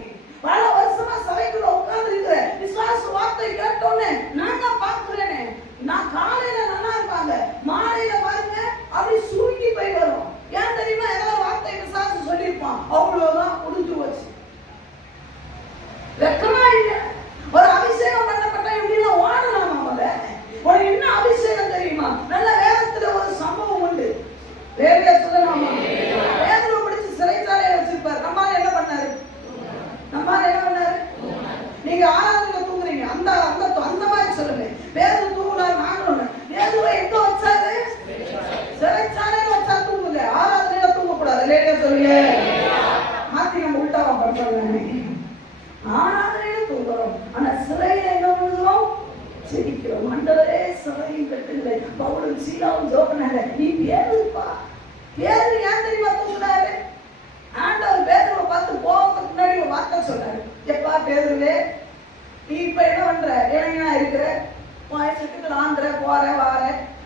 பல வருஷமா சபைக்குள்ள உட்கார்ந்து இருக்கிற விசுவாச வார்த்தை கேட்டோன்னு நான் தான் பாக்குறேனே. நான் காலையில நல்லா இருப்பாங்க, மாலையில பாருங்க அப்படி சுருங்கி போய் வரும். ஏன் தெரியுமா? ஏதாவது வார்த்தை விசுவாசம் சொல்லியிருப்பான், அவ்வளவுதான் முடிஞ்சு போச்சு. வெக்கமா இல்ல? ஒரு அபிஷேகம் பண்ணப்பட்ட எப்படிலாம் வாழலாம். ஒரு என்ன அபிஷேகம் தெரியுமா? நல்ல வேதத்துல ஒரு சம்பவம் உண்டு. வேலையா சொல்லலாமா? வேதனை படிச்சு சிறைச்சாலையை வச்சிருப்பாரு. நம்மால என்ன பண்ணாரு? நீங்க ஆராதனையில தூங்குறீங்க, அந்த மாதிரி சொல்லுங்க. வேறு தூங்குனாரு. நாங்களும் வேதுவை எங்க வச்சாரு? சிறைச்சாலையில வச்சா தூங்குங்க, ஆராதனையில தூங்கக்கூடாது. லேட்டா சொல்லுங்க. மாத்தி நம்ம உள்டாவா பண்றோம். ஆராதனையில தூங்குறோம், ஆனா சிறையில என்ன பண்ணுறோம்? சிரிக்கிறோம். ஆண்டவரே சிறையும் கட்டுங்களை பவுலும் சீலாவும் ஜோபனாங்க. நீ பேருப்பா. பேரு ஏன் தெரியுமா தூங்குனாரு? ஆண்டவர் பேதுருவை பார்த்து போகிறதுக்கு முன்னாடி ஒரு வார்த்தை சொன்னாரு. எப்பா பேதுருவே, நீ இப்ப என்ன பண்ற? இளைஞனா இருக்கிற, வயசுக்கு ஆந்திர போற வார,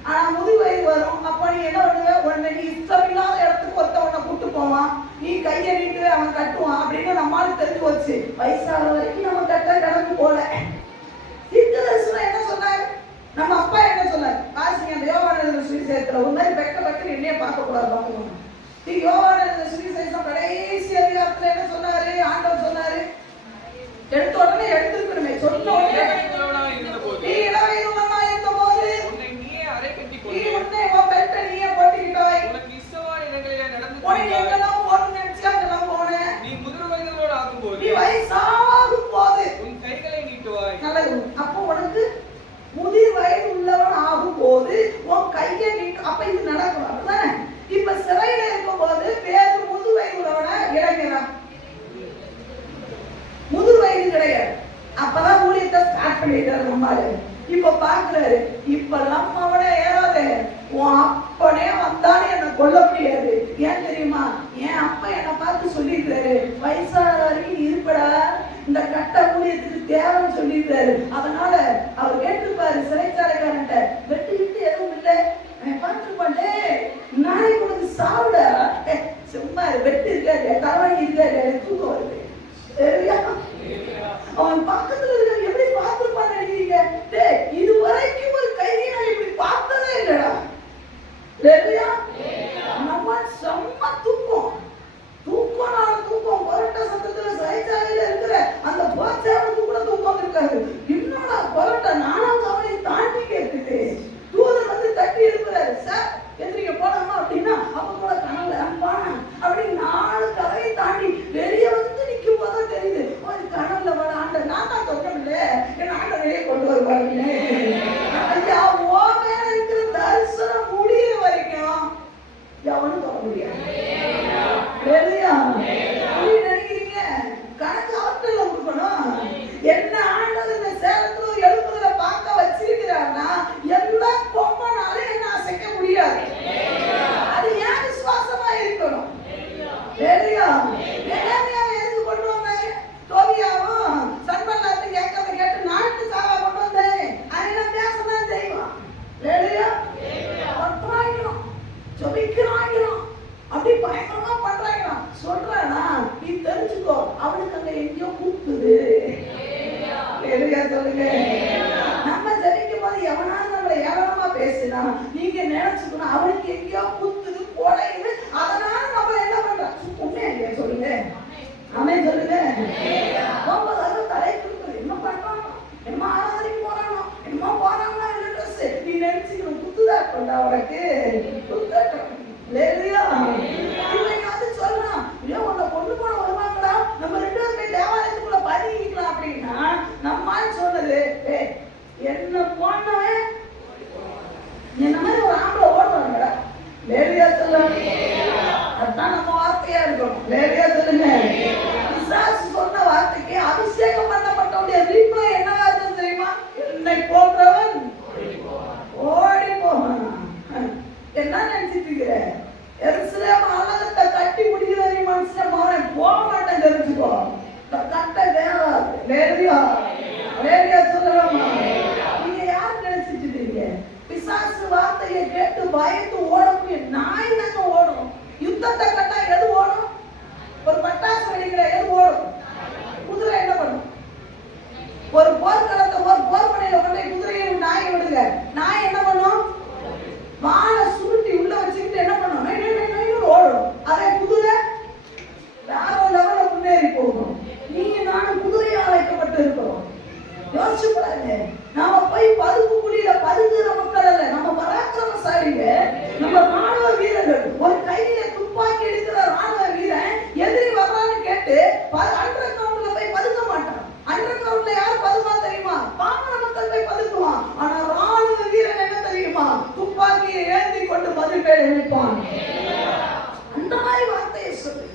ஆனா முதுவயது வரும். அப்ப நீ என்ன பண்ணுவ? உடனே நீ இஷ்டம் இல்லாத இடத்துக்கு ஒருத்தவனை கூட்டு போவான், நீ கையை நீட்டு அவன் கட்டுவான் அப்படின்னு நம்மளால தெரிஞ்சு வச்சு வயசாக வரைக்கும் நம்ம கட்ட கடந்து போல. தீர்க்கதரிசனம் என்ன சொன்னாரு? நம்ம அப்பா என்ன சொன்னார்? வாசிங்க அந்த யோவான் சுவிசேஷத்துல ஒரு மாதிரி பெக்க என்னையே பார்க்க கூடாது. பார்க்கணும். யோவான் சுவிசேஷம் கடைசி அதிகாரத்துல என்ன சொன்னாரு? ஆண்டவர் சொன்னாரு, எடுத்த உடனே எடுத்துக்கணுமே. சொன்ன உடனே நீ இளவயதுள்ளவனா இருந்தபோது நீ உன்னை உன் பெல்ட்டை நீயே போட்டுக்கிட்டாய். உனக்கு எங்கெல்லாம் போகணும்னு நினைச்சு அங்கெல்லாம் போன. நீ வயசாகும் போது உன் கைகளை நீட்டுவாய். இப்ப பாக்குறாரு, இப்ப நம்ம அவனே ஏறாதே, உன் அப்பனே வந்தாலும் என்ன கொல்ல முடியாது. ஏன் தெரியுமா? என் அப்பா என்னை பார்த்து சொல்லியிருக்காரு, வயசான வரைக்கும் நீ இருப்படா, இந்த கட்ட ஊழியத்துக்கு தேவைன்னு சொல்லியிருக்காரு. அதனால அவர் கேட்டிருப்பாரு சிறைச்சாலைக்காரன்ட்ட, வெட்டுக்கிட்டு எதுவும் இல்லை பார்த்துருப்பாண்டே, நாளைக்கு உனக்கு சாப்பிட சும்மா வெட்டு இருக்காரு, தலைவலி இருக்காரு, எனக்கு தூக்கம் வருது. அவன் பக்கத்துல இருக்க எப்படி பார்த்திருப்பான்னு நினைக்கிறீங்க? இது வரைக்கும் ஒரு கைதியை நான் இப்படி பார்த்ததே இல்லடா. நம்ம செம்ம தூக்கம், தூக்கம் கொரட்ட சத்தத்துல சிறைச்சாலையில இருக்கிற அந்த போச்சேவனுக்கு கூட தூக்கம் இருக்காரு. என்னடா கொரட்ட 4ஆம் கவலை தாண்டி கேட்டுட்டு தூதர் வந்து தட்டி எழுப்புறாரு, சார் எந்திரிக்க போலாமா அப்படின்னா, அப்ப கூட கனவுல போனா அப்படி 4 கதவை தாண்டி வெளியே வந்து நிற்கும் போதுதான் தெரியுது, ஒரு கனவுல வர ஆண்டர் நான் தான் சொல்றேன்ல, என் ஆண்டர் வெளியே கொண்டு வருவாருன்னு. ஐயா, ஓ மேல இருக்கிற தரிசனம் முடிகிற வரைக்கும் எவனும் சொல்ல முடியாது. நினைக்கிறீங்க கணக்கு ஆற்றல கொடுக்கணும். என்ன ஆண்டது இந்த சேலத்துல ஒரு 70 பார்க்க வச்சிருக்கிறான்னா எந்த பொம்மனாலும் என்ன அசைக்க முடியாது. அது ஏன் விசுவாசமா இருக்கணும். எதுக்கு கொண்டு வந்தேன்? தோபியாவும் சன்பல்லாத்தையும் கேட்கறத கேட்டு நாட்டு சாவா கொண்டு வந்தேன். அது பேசதான் செய்வான். சொபிக்கிறாங்களாம், அப்படி பயங்கரமா பண்றாங்களாம். சொல்றானா, நீ தெரிஞ்சுக்கோ, அவனுக்கு அங்க எங்கேயோ கூப்பிடுது. சொல்லுங்க, நம்ம ஜெபிக்கும் போது எவனாவது நம்மளை ஏளனமா பேசினா நீங்க நினைச்சுக்கணும், அவனுக்கு எங்கேயோ குத்துது போடையுது. அதனால நம்ம என்ன பண்றோம்? உண்மையா சொல்லுங்க, அமே சொல்லுங்க. தலை கொடுக்குது, என்ன பண்றானோ, என்ன ஆராதனைக்கு போறானோ, என்னமோ போறாங்களா இல்ல ட்ரெஸ், நீ நினைச்சுக்கணும் குத்துதா கொண்டா உனக்கு குத்தாட்டம். சொல்லலாம், ஏன் உன்னை கொண்டு போன வருவாங்களா, நம்ம 2 பேரும் போய் தேவாலயத்துக்குள்ள பதிக்கலாம் அப்படின்னா நம்ம சொன்னது, என்ன போனவன் என்ன மாதிரி ஒரு ஆம்பளை ஓடுவாங்கடா. லேடியா சொல்லுங்க, அதுதான் நம்ம வார்த்தையா இருக்கணும். லேடியா சொல்லுங்க. பிசாசு சொன்ன வார்த்தைக்கு அபிஷேகம் பண்ணப்பட்டவனுடைய ரீப்ளை என்னவா இருக்கும் தெரியுமா? என்னை போன்றவன் ஓடி போவான். என்ன நினைச்சிட்டு இருக்கிற? எருசலேம் அலகத்தை கட்டி முடிக்கிற மனுஷன் அவனை போக மாட்டேன் தெரிஞ்சுக்கோ. இந்த கட்டை வேறாது. லேடியா சொல்லலாமா? நீங்க யாரு நினைச்சிட்டு இருக்கீங்க? பிசாசு வார்த்தையை கேட்டு பயந்து ஓடக்கூடிய நாய் தாங்க ஓடும். யுத்தத்தை கட்டா எது ஓடும்? ஒரு பட்டாசு வெடிக்கிற எது ஓடும்? குதிரை என்ன பண்ணும்? ஒரு போர்க்களத்தை ஒரு போர் படையில கொண்டு குதிரையை நாயை விடுங்க, நாய் என்ன பண்ணும்? வாழை சுருட்டி உள்ள வச்சுக்கிட்டு என்ன பண்ணும்? ஓடும். அதே குதிரை வேற லெவல்ல முன்னேறி போகும். நீங்க நானும் குதிரையை அழைக்கப்பட்டு இருக்கிறோம். யோசிச்சு பாருங்க, நாம போய் பதுப்பு குழியில பதுங்குற மக்கள் அல்ல, நம்ம பராக்கிரமசாலிங்க, நம்ம ராணுவ வீரர்கள். ஒரு கையில துப்பாக்கி எடுக்கிற ராணுவ வீரன் எதிரி வர்றான்னு கேட்டு அண்டர் கிரவுண்ட்ல போய் பதுக்க மாட்டான். அண்டர் கிரவுண்ட்ல யார் பதுமா தெரியுமா? பாமர மக்கள் போய் பதுக்குவான். ஆனா ராணுவ வீரன் என்ன தெரியுமா? துப்பாக்கியை ஏந்தி கொண்டு பதில் பேர் நினைப்பான். அந்த மாதிரி வார்த்தையை சொல்லு.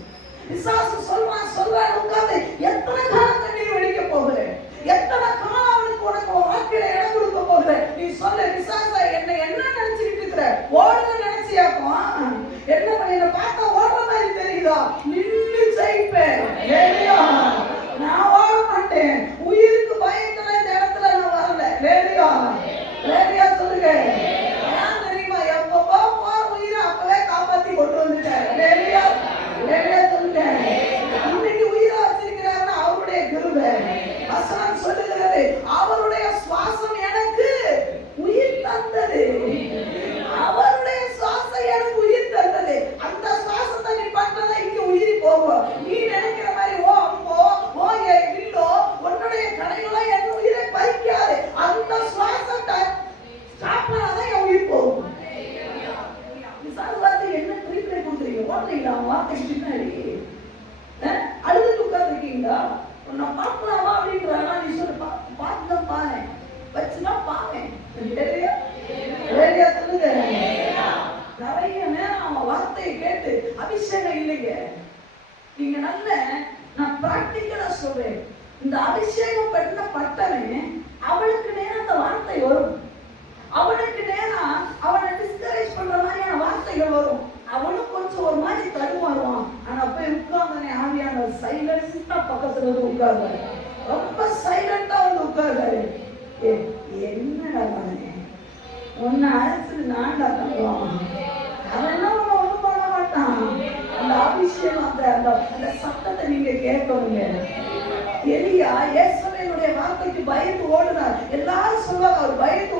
விசாசு சொல்றான் உட்கார்ந்து, எத்தனை காலம் தண்ணீர் வெடிக்க போகிறேன், எத்தனை காலம் அவனுக்கு உனக்கு வாழ்க்கையில இடம் கொடுக்க போகிறேன். நீ சொல்ல, விசாச என்ன நினைச்சுக்கிட்டு இருக்கிற? ஓடுங்க நினைச்சியாக்கும். என்ன பண்ண பார்த்தா ஓடுற மாதிரி தெரியுதா? நின்று ஜெயிப்பேன். நான் ஓட மாட்டேன். உயிருக்கு பயத்துல இந்த இடத்துல நான் வரல. லேடியா சொல்லுங்க. ஏன் தெரியுமா? எப்பப்போ போற உயிரை அப்பவே காப்பாத்தி கொண்டு வந்துட்டேன். லேடியா சொல்லுங்க. இன்னைக்கு உயிரை வச்சிருக்கிறாருன்னா அவருடைய கிருபை. வசனம் சொல்லுகிறது, அவருடைய சுவாசம் எனக்கு உயிர் தந்தது. அவருடைய சுவாசம் எனக்கு உயிர் தந்தது. அந்த சுவாசத்தை நீ பண்ணா இங்க உயிரி போகும். நீ நினைக்கிற மாதிரி ஓ அம்போ ஓ வில்லோ உன்னுடைய கடைகளோ என் உயிரை பறிக்காது. அந்த சுவாசத்தை சாப்பிடாதான் என் உயிர் போகும். என்ன ட்ரீட்மெண்ட் கொடுக்குறீங்க? ஓடுறீங்களா? வார்த்தைக்கு பின்னாடி அழுதுட்டு உட்கார்ந்துருக்கீங்களா? நான் பார்க்கலாமா அப்படின்றாங்க. நீ சொல்லு, பார்த்துதான் பாரு, வச்சுனா பாரு. சொல்லுங்க. நிறைய நேரம் அவன் வார்த்தையை கேட்டு அபிஷேகம் இல்லைங்க. நீங்க நல்ல, நான் பிராக்டிக்கலா சொல்றேன், இந்த அபிஷேகம் பண்ண பட்டவன் அவளுக்கு நேரம் அந்த வார்த்தை வரும். அவனுக்கு நேரம் அவனை டிஸ்கரேஜ் பண்ற மாதிரியான வார்த்தைகள் வரும். அவனும் கொஞ்சம் ஒரு மாதிரி தடுமாறுவான். ஆனா போய் உட்கார்ந்தனே ஆவியான சைலண்டா பக்கத்துல வந்து உட்கார்ந்தாரு. ரொம்ப சைலண்டா வந்து உட்கார்ந்தாரு. என்னடா நானே உன்னை அழைச்சது நான்டா தங்குவான். அதெல்லாம் ஒண்ணும் பண்ண மாட்டான். அந்த அபிஷேகம் அந்த சத்தத்தை நீங்க கேட்கணுங்க. எலியா இயேசுவினுடைய வார்த்தைக்கு பயந்து ஓடினார். எல்லாரும் சொல்லுவாங்க அவர் பயந்து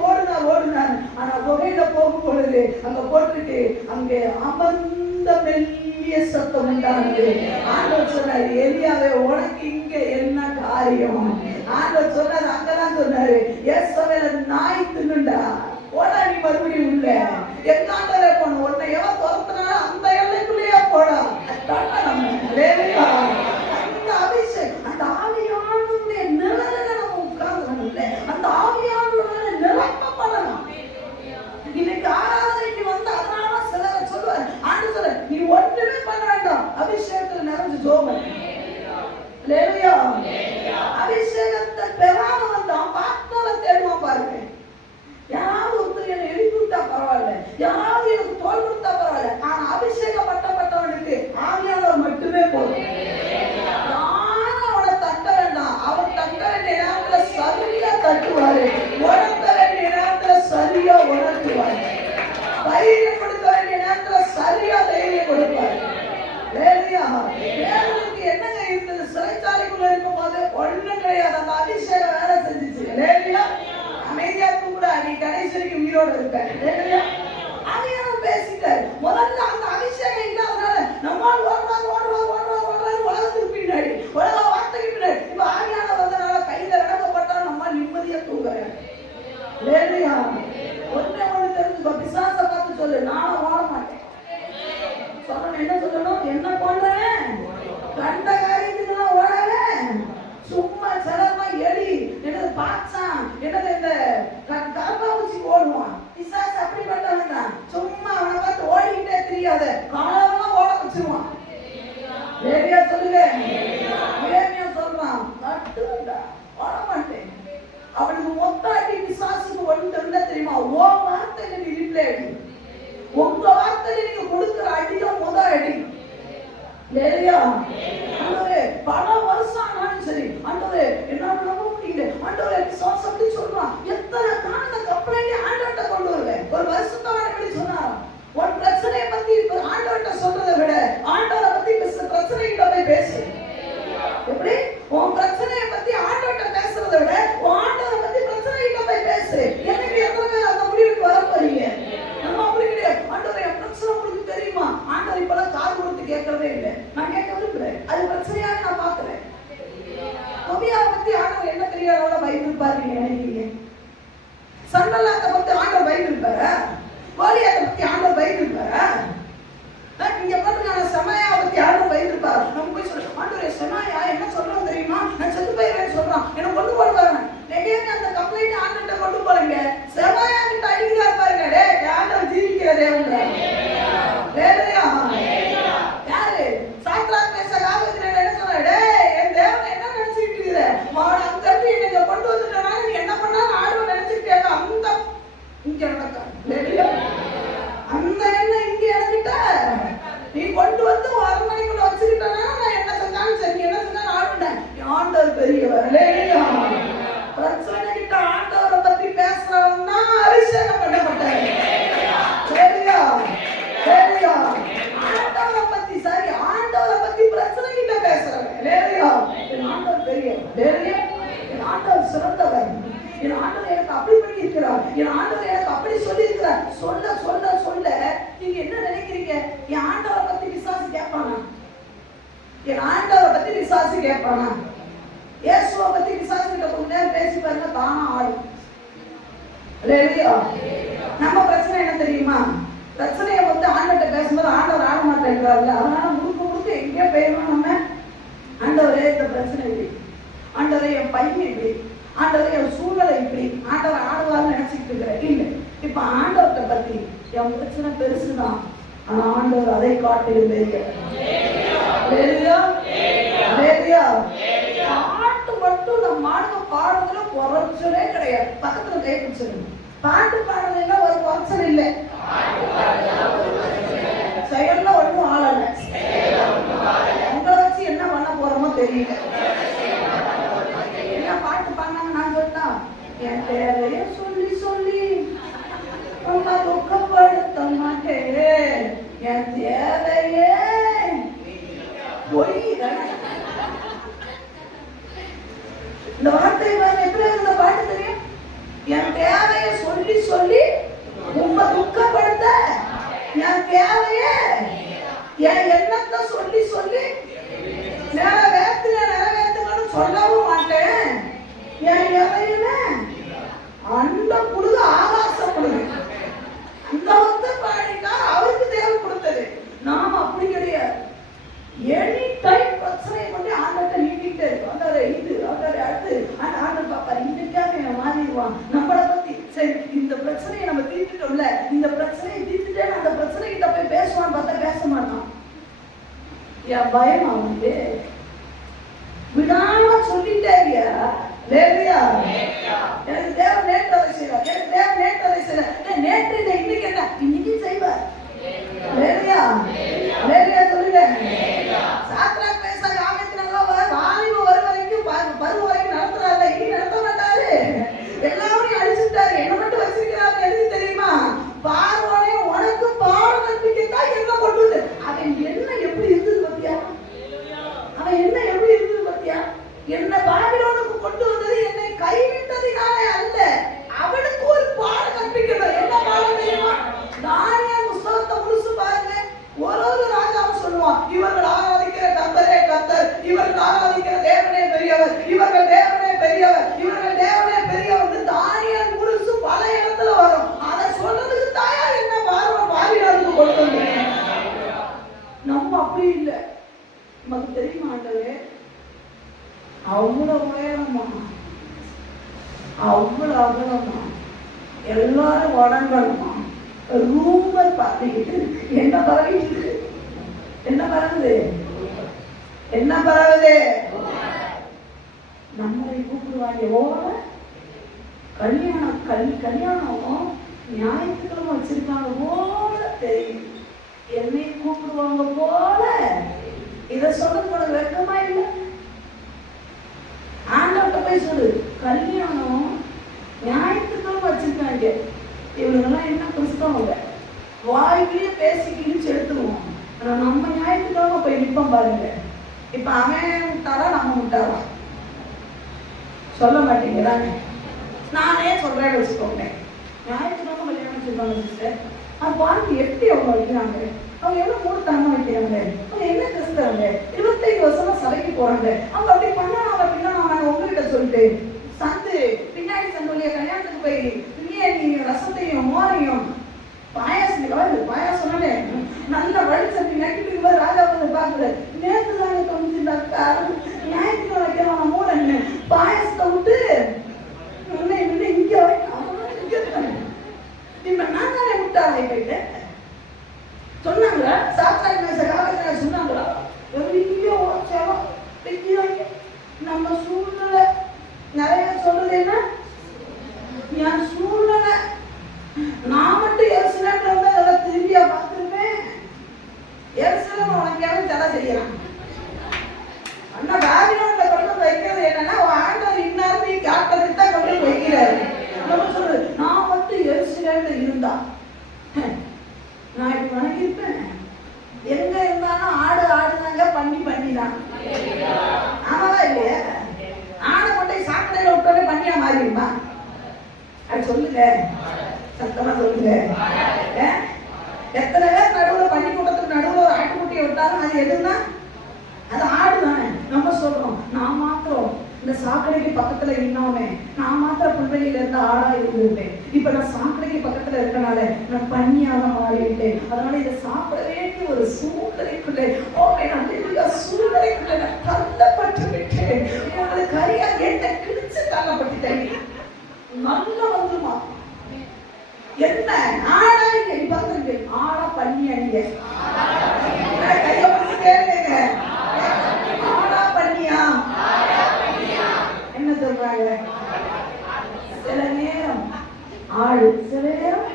ஓடினார். ஆனா குகையில போகும் பொழுது அங்க போட்டுட்டு அங்கே அமர்ந்த மெல்லிய சத்தம் உண்டானது. ஆண்டவர் சொன்னார், எலியாவே உனக்கு இங்க என்ன காரியம்? ஆண்டவர் சொன்னார், அங்கதான் சொன்னாரு, இயேசுவில நாய் தின்னுண்டா போடா, நீ மறுபடியும் உள்ள எங்காண்டே போன உன்னை எவன் துரத்தினாலும் அந்த எல்லைக்குள்ளேயே போடா. அந்த அபிஷேகம், அந்த ஆவியானுடைய நிழலில் நம்ம உட்கார்ந்து அந்த ஆவியானுடைய நிரப்பப்படணும். இன்னைக்கு ஆராதனைக்கு வந்து அதனால சிலர் சொல்லுவார், ஆண்டு சொல்ல நீ ஒன்றுமே பண்ண வேண்டாம், அபிஷேகத்தில் நிறைஞ்சு ஜோபன். அபிஷேகத்தை பெறாம வந்தான் பாஸ்டரை தேடுவான் பாருங்க. யாராவது ஒருத்தர் என்னை எழுப்பி விட்டா பரவாயில்ல, யாராவது எனக்கு தோல் கொடுத்தா பரவாயில்ல, ஆனா அபிஷேகம் பட்டப்பட்டவனுக்கு ஆவியானவர் மட்டுமே போதும். யாரும் அவனை தட்ட வேண்டாம். அவர் தட்ட வேண்டிய நேரத்துல சரியா தட்டுவாரு, உணர்த்த வேண்டிய நேரத்துல சரியா உணர்த்துவாரு, தைரியம் கொடுக்க வேண்டிய நேரத்துல சரியா தைரியம் கொடுப்பாரு. வேதனைக்கு என்னங்க இருந்தது? சிறைச்சாலைக்குள்ள இருக்கும் போது ஒண்ணும் கிடையாது, அந்த அபிஷேகம் வேலை செஞ்சிச்சு. அமைதியா கூட நீ கடைசி வரைக்கும் உயிரோட இருக்க. அதையும் பேசிட்டாரு. முதல்ல அந்த அபிஷேகம் இல்லாதனால நம்மால் ஓடுறாரு உலகத்துக்கு பின்னாடி, உலக வார்த்தைக்கு பின்னாடி. இப்ப ஆவியான வந்தனால கையில விளக்கப்பட்டா நம்ம நிம்மதியா தூங்குறேன். ஒண்ணு தெரிஞ்சு பிசாசை பார்த்து சொல்லு, நானும் ஓட மாட்டேன். சொல்லணும், என்ன சொல்லணும்? என்ன பண்றேன்? கண்ட காரியத்துக்குலாம் ஓடவேன். சும்மா சிலமா எலி என்னது பாச்சான் என்னது இந்த கரப்பாம்பூச்சி ஓடுவான். பிசாசு அப்படிப்பட்டவன் தான். சும்மா அவனை பார்த்து ஓடிக்கிட்டே தெரியாத காலமெல்லாம் ஓட வச்சிருவான். வேறையா சொல்லுங்க, வேறையா சொல்றான், நட்டுண்டா ஓட மாட்டேன். அவனுக்கு மொத்த அடி பிசாசுக்கு ஒன்று என்ன தெரியுமா? ஓ வார்த்தையில நீ ரிப்ளை அடி, உங்க வார்த்தையில நீங்க கொடுக்குற அடியும் முத அடி. வேறையா பல வருஷம் ஆனாலும் சரி, ஆண்டவரே என்னால நம்ப முடியல, ஆண்டவரே அப்படி சொல்றான். எத்தனை காரண கம்ப்ளைண்ட் ஆண்டவர்கிட்ட கொண்டு வருவேன். ஒரு வருஷத்தோட எப்படி சொன்னாராம், ஒரு பிரச்சனையை பத்தி ஆண்டவர்கிட்ட சொல்றதை விட ஆண்டவரை பத்தி பிரச்சனைகிட்ட போய் பேசு. எப்படி உன் பிரச்சனையை பத்தி ஆண்டவர்கிட்ட பேசுறதை விட உன் ஆண்டவரை பத்தி பிரச்சனைகிட்ட போய் பேசு. எனக்கு எத்தனை பேர் அந்த முடிவுக்கு வர போறீங்க? நம்ம அப்படி கிடையாது. ஆண்டவரை என் பிரச்சனை உங்களுக்கு தெரியுமா? ஆண்டவர் இப்பெல்லாம் காது கொடுத்து கேட்கறதே இல்லை. நான் கேட்க விரும்புறேன், அது பிரச்சனையாக நான் பாக்குறேன். தொபியாவை பத்தி ஆண்டவர் என்ன தெரியாதோட பயந்துருப்பாரு நினைக்கிறீங்க? சண்டலாத்தை பத்தி ஆண்டவர் பயந்துருப்பாரா? கோலியாத்தை பத்தி ஆண்டவர் பயந்துருப்பாரா? இங்க பாத்துக்கான செமாயா பத்தி ஆண்டவர் பயந்துருப்பாரு. நம்ம போய் சொல்றோம், ஆண்டவரே செமாயா என்ன சொல்றோம் தெரியுமா? நான் செத்து போயிருவேன்னு சொல்றான், என்ன கொண்டு போடுவாங்க. நெகேமியா அந்த கம்ப்ளைண்ட் ஆண்டவர்கிட்ட கொண்டு போறீங்க. செமாயா கிட்ட அடிக்கிறாரு பாருங்க, டே ஆண்டவர் ஜீவிக்கிற தேவன்றாரு. வேலையா யாரு? சாத்ராக் மேஷாக் ஆபேத்நேகோ என்ன சொன்னாரு? என் தேவனை என்ன நினைச்சிட்டு இருக்கிற? அவனை அங்க இருந்து என்னை கொண்டு வந்துட்டனால நீ என்ன பண்ணாலும் ஆடுவ நினைச்சிட்டு அந்த இங்க நடக்க அந்த எண்ணம் இங்க இறங்கிட்ட. நீ கொண்டு வந்து அரண்மனைக்குள்ள வச்சுக்கிட்டனா நான் என்ன செஞ்சாலும் சரி, என்ன செஞ்சாலும் ஆடுவேன். ஆண்டவர் பெரியவர். பிரச்சனை கிட்ட ஆண்டவரை பத்தி பேசுறவன் தான் அபிஷேகம் பண்ணப்பட்டாரு. சரியா? சரியா? ஆண்டவரை பத்தி சரி, ஆண்டவரை பத்தி பிரச்சனை கிட்ட பேசுறவன். சரியா? என் ஆண்டவர் பெரியவர். என் ஆண்டவர் சிறந்தவர். என் ஆண்டவர் எனக்கு அப்படி பண்ணி இருக்கிறார், என் ஆண்டவர் எனக்கு அப்படி சொல்லி இருக்கிறார். சொல்ல சொல்ல சொல்ல நீங்க என்ன நினைக்கிறீங்க? என் ஆண்டவரை பத்தி விசாசி கேட்பானா? என் ஆண்டவரை பத்தி விசாசி கேட்பானா? இயேசுவை பத்தி விசாசி கிட்ட கொஞ்ச நேரம் பேசி பாருங்க, தானா ஆடும். நம்ம பிரச்சனை என்ன தெரியுமா? பிரச்சனையை வந்து ஆண்டவர்கிட்ட பேசும்போது ஆண்டவர் ஆட மாட்டேங்கிறாரு. அதனால முழுக்க முழுக்க எங்கேயோ போயிடணும். நம்ம ஆண்டவரே இந்த பிரச்சனை இப்படி, ஆண்டவரே என் பையன் இப்படி, ஆண்டவரே என் சூழ்நிலை இப்படி, ஆண்டவர் ஆடுவார்னு நினைச்சிட்டு இருக்கிறேன். இல்லை, இப்ப ஆண்டவர்கிட்ட பத்தி என் பிரச்சனை பெருசுதான், ஆனா ஆண்டவர் அதை காட்டிலும் பாட்டு மட்டும் நம்ம மாடுங்க பாடுறதுல குறைச்சலே கிடையாது. பக்கத்துல கை பிடிச்சிருங்க. பாட்டு பாடுறதுல ஒரு குறைச்சல் இல்லை, செயல்ல ஒன்றும் ஆளல. உங்களை வச்சு என்ன பண்ண போறோமோ தெரியல. என்ன பாட்டு பாடினாங்க நான் சொன்னா, என் தேவைய சொல்லி சொல்லி ரொம்ப துக்கப்படுத்த மாட்டேன், என் தேவையே பொய். இந்த வார்த்தை எப்படி இந்த பாட்டு தெரியும்? என் தேவையை சொல்லி சொல்லி ரொம்ப துக்கப்படுத்த, என் தேவைய என் எண்ணத்தை சொல்லி சொல்லி நிறைவேற்றுங்கன்னு சொல்லவும் மாட்டேன். என் எதையுமே அந்த புழுது ஆகாசம் புழுது அந்த வந்து பாடினா அவருக்கு தேவை கொடுத்தது. நாம அப்படி கிடையாது. எனி டைம் பிரச்சனை பண்ணி ஆண்டத்தை நீட்டிக்கிட்டே இருக்கும். அந்த இது அந்த அடுத்து அந்த ஆண்டர் பாப்பாரு, இன்னைக்காக மாறிடுவான். நம்மளை பத்தி சரி இந்த பிரச்சனையை நம்ம தீர்த்துட்டோம்ல, இந்த பிரச்சனையை தீர்த்துட்டே அந்த பிரச்சனை கிட்ட போய் பேசுவான்னு பார்த்தா பேச மாட்டான். என் பயம் அவனுக்கு விடாம சொல்லிட்டே இருக்கியா? லேவியா எனக்கு தேவை நேற்று அதை செய்வார், எனக்கு தேவை நேற்று அதை செய்வார். நேற்று இதை இன்னைக்கு என்ன இன்னைக்கு செய்வார். லேவியா லேவியா சொல்லுங்க. சாத்ராக் மேஷாக் ஆபேத்நேகோ வாலிப வரும் வரைக்கும் பருவ வரைக்கும் நடத்துறாரு, இனி நடத்த மாட்டாரு. எல்லாரையும் அழிச்சுட்டாரு, என்ன மட்டும் வச்சிருக்கிறாரு எழுதி தெரியுமா? பார்வோனே உனக்கு பாடம் கற்பிக்கத்தான் என்ன கொண்டு வந்து. அவன் என்ன எப்படி இருந்தது பத்தியா? அவன் என்ன எப்படி இருந்தது பத்தியா? என்ன பாபிலோனுக்கு கொண்டு வந்தது என்னை கைவிட்டதினாலே அல்ல, அவனுக்கு ஒரு பாடம் கற்பிக்கணும். என்ன பாடம் தெரியுமா? தானியேல் புத்தகத்தை முழுசு பாருங்க. ஒரு ராஜாவும் சொல்லுவான், இவர்கள் ஆராதிக்கிற கர்த்தரே கர்த்தர், இவர்கள் ஆராதிக்கிற தேவனே பெரியவர், இவர்கள் தேவனே பெரியவர், இவர்கள் தேவனே பெரியவர். தானியேல் முழுசு பல இடத்துல வரும். அதை சொல்றதுக்கு தயார் என்ன பாபிலோனுக்கு கொண்டு வந்தேன். நம்ம அப்படி இல்லை. நமக்கு தெரியுமா ஆண்டவரே, அவ்வளவு உயரமா அவ்வளவு அகலமா எல்லாரும் வணங்கணுமா? ரூம பார்த்துக்கிட்டு என்ன பரவிட்டு என்ன பரவுது என்ன பரவுது? நம்மளை கூப்பிடுவாங்க ஓட கல்யாணம் கல்யாணம் ஞாயிற்றுக்கிழமை வச்சிருக்காங்க போல தெரியும். என்னை கூப்பிடுவாங்க போல. இதை சொல்றது உனக்கு வெட்கமா இல்லை? ஆண்டவர்கிட்ட போய் சொல்லு, கல்யாணம் ஞாயிற்றுக்கிழமை வச்சிருக்காங்க. இவனுங்கெல்லாம் என்ன கிறிஸ்தவங்க, வாய்க்கிலேயே பேசி கிழிச்சு எடுத்துருவோம். ஆனா நம்ம ஞாயிற்றுக்கிழமை போய் நிற்போம் பாருங்க. இப்ப அவன் விட்டாரா நம்ம விட்டாரா? சொல்ல மாட்டீங்கதானே? நானே சொல்றேன் வச்சுக்கோங்க. ஞாயிற்றுக்கிழமை கல்யாணம் வச்சிருக்காங்க சிஸ்டர், அது பாருங்க எப்படி அவங்க வைக்கிறாங்க, அவங்க எவ்வளவு மூர்த்தமா வைக்கிறாங்க, அவங்க என்ன கிறிஸ்தவங்க, 25 வருஷமா சபைக்கு போறாங்க, அவங்க அப்படி பண்ணா உங்ககிட்ட சொல்லிட்டு சந்து பின்னாடி சந்தோலிய கல்யாணத்துக்கு போய் பிரியாணியும் ரசத்தையும் மோரையும் பாயாசம் பாயாசம் நல்ல வழிச்சப்பி நக்கிட்டு போது ராஜா வந்து பாக்குற நேற்று தாங்க தோணுச்சுக்கா ஞாயிற்றுக்கிழமை வைக்கிறவங்க மூலன்னு பாயாசத்தை விட்டு இங்க வரைக்கும் இப்ப நான் தானே விட்டாளே போயிட்டு சொன்னாங்களா? சாத்ராக் மேஷாக் ஆபேத்நேகோ சொன்னாங்களா? எங்கேயோ ஓச்சாலும் நம்ம சூழ்நிலை நிறைய சொல்றது என்ன? என் சூழ்நிலை நான் மட்டும் எருசலேம்ல வந்து அதெல்லாம் திரும்பியா பார்த்துருப்பேன். எருசலேம் உனக்கு எவன் தடை செய்யறான்? அண்ணா பாபிலோன்ல கொண்டு வைக்கிறது என்னன்னா ஆண்டவர் இன்னார்னு காட்டுறதுக்கு தான் கொண்டு வைக்கிறாரு. நம்ம சொல்றது நான் மட்டும் எருசலேம்ல இருந்தா நான் இப்ப வணங்கிருப்பேன். எங்க இருந்தாலும் ஆடுதாங்க பண்ணிதான். ஆமாவா இல்லையா? ஆடை கொண்டே சாக்கடையில விட்டோட பண்ணியா மாறிடுமா? அது சொல்லுங்க, சத்தமா சொல்லுங்க. எத்தனை பேர் நடுவுல பள்ளி கூட்டத்துக்கு நடுவுல ஒரு ஆட்டுக்குட்டியை விட்டாலும் அது எதுன்னா அது ஆடுதானே. நம்ம சொல்றோம் நான் மாத்திரம் இந்த சாக்கடைக்கு பக்கத்துல இன்னோமே நான் மாத்திரம் புல்வெளியில இருந்து ஆடா இருந்திருப்பேன். இப்ப நான் சாக்கடைக்கு பக்கத்துல இருக்கனால நான் பண்ணியாக மாறிவிட்டேன். அதனால இதை சாப்பிட வேண்டிய ஒரு சூழ்நிலைக்குள்ளே சூழ்நிலைக்குள்ள நான் தள்ளப்பட்டு விட்டேன். உங்களுக்கு அறியா என்ன கிழிச்சு தள்ளப்பட்டுட்டேன். நல்ல வந்துமா என்ன ஆடா இங்க பாருங்க, ஆடா பண்ணி அணிங்க கைய பிடிச்சு கேளுங்க. ஆடா பண்ணியா என்ன சொல்றாங்க? சில நேரம்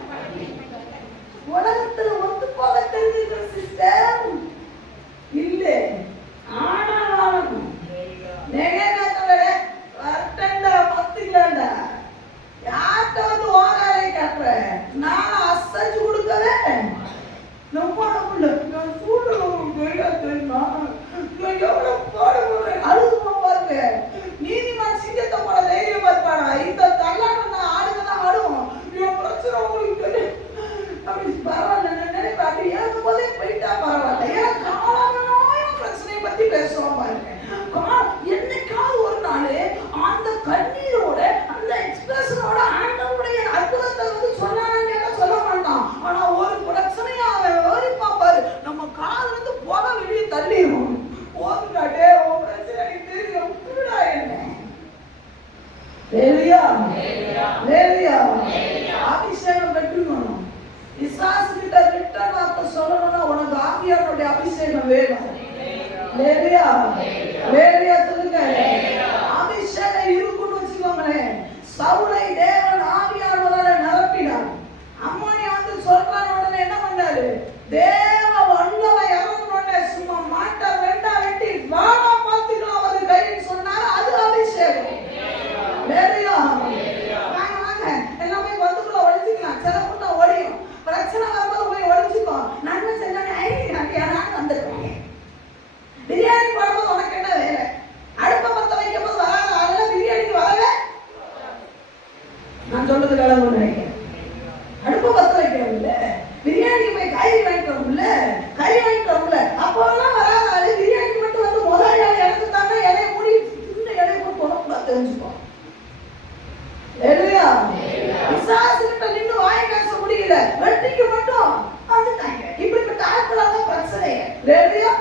உலகத்துல ஒத்து போக தெரிஞ்சுக்கிற சிஸ்டர் இல்ல. ஆனாலும் வரட்டா பத்துக்கலாண்டா யார்கிட்ட வந்து ஓகாலை காட்டுற நான் அசைச்சு கொடுக்கவே நம்மளுக்குள்ள அழுது பாருங்க. நீதிமான் சிங்கத்தை போல தைரியமா இருப்பானா? இந்த தள்ளாட்டம் தான் ஆடுங்கதான் ஆடும். பிரச்சனை உங்களுக்கு பரவாயில்ல நினைப்பா. அப்படி ஏறும் போதே போயிட்டா பரவாயில்ல. ஏன்னா காலமாயும் பிரச்சனையை பத்தி பேசுவோம் பாருங்க. என்னைக்காவது ஒரு நாள் அந்த கண்ணீரோட அந்த எக்ஸ்பிரஷனோட ஆண்டவருடைய அற்புதத்தை வந்து சொன்னான்னு சொல்ல மாட்டான். ஆனா ஒரு பிரச்சனையா அவன் விவரிப்பான் பாரு. நம்ம காதுல இருந்து போக வெளியே தள்ளிடும். போதுங்காட்டே உன் பிரச்சனை எனக்கு தெரியும் விட்டுடா என்ன. அபிஷேகம் பெற்றுக்கணும். விசாசிக்கிட்ட ரிட்டன் வார்த்தை சொல்லணும்னா உனக்கு ஆவியானுடைய அபிஷேகம் வேணும். சொல்லுங்க. அபிஷேகம் இருக்குன்னு வச்சுக்கோங்களேன். சவுலை தேவன் ஆவியானவரால நிரப்பினார். அம்மானி வந்து சொல்றான உடனே என்ன பண்ணாரு? தேவ வல்லமை இறங்குனோடனே சும்மா மாட்ட ரெண்டா வெட்டி வாடா பார்த்துக்கலாம் அவர் கைன்னு சொன்னாரு. அது அபிஷேகம். வாங்க எல்லாமே வந்துக்குள்ள ஒழிச்சுக்கலாம். சில கூட்டம் ஒழியும். பிரச்சனை வரும்போது போய் ஒழிச்சுக்கோம். நன்மை செஞ்சானே நான் வந்துருக்கேன். பிரியாணி போடும்போது உனக்கு என்ன வேலை? அடுப்ப பத்த வைக்கும் போது வராத ஆளுல பிரியாணிக்கு வரவே நான் சொல்றது கடவுள் நினைக்கிறேன். அடுப்ப பத்த வைக்கிறோம்ல, பிரியாணிக்கு போய் காய்கறி வாங்கிட்டோம்ல, கறி வாங்கிட்டோம்ல, அப்போலாம் வராத ஆளு பிரியாணிக்கு மட்டும் வந்து முதல் இடத்து தானே இலையை மூடி இந்த இலையை போய் போனோம் தெரிஞ்சுக்கோம். விசாசிக்கிட்ட நின்று வாய் பேச முடியல, வெட்டிக்கு மட்டும் வந்துட்டாங்க. இப்படிப்பட்ட ஆட்களாக பிரச்சனை ரெடியா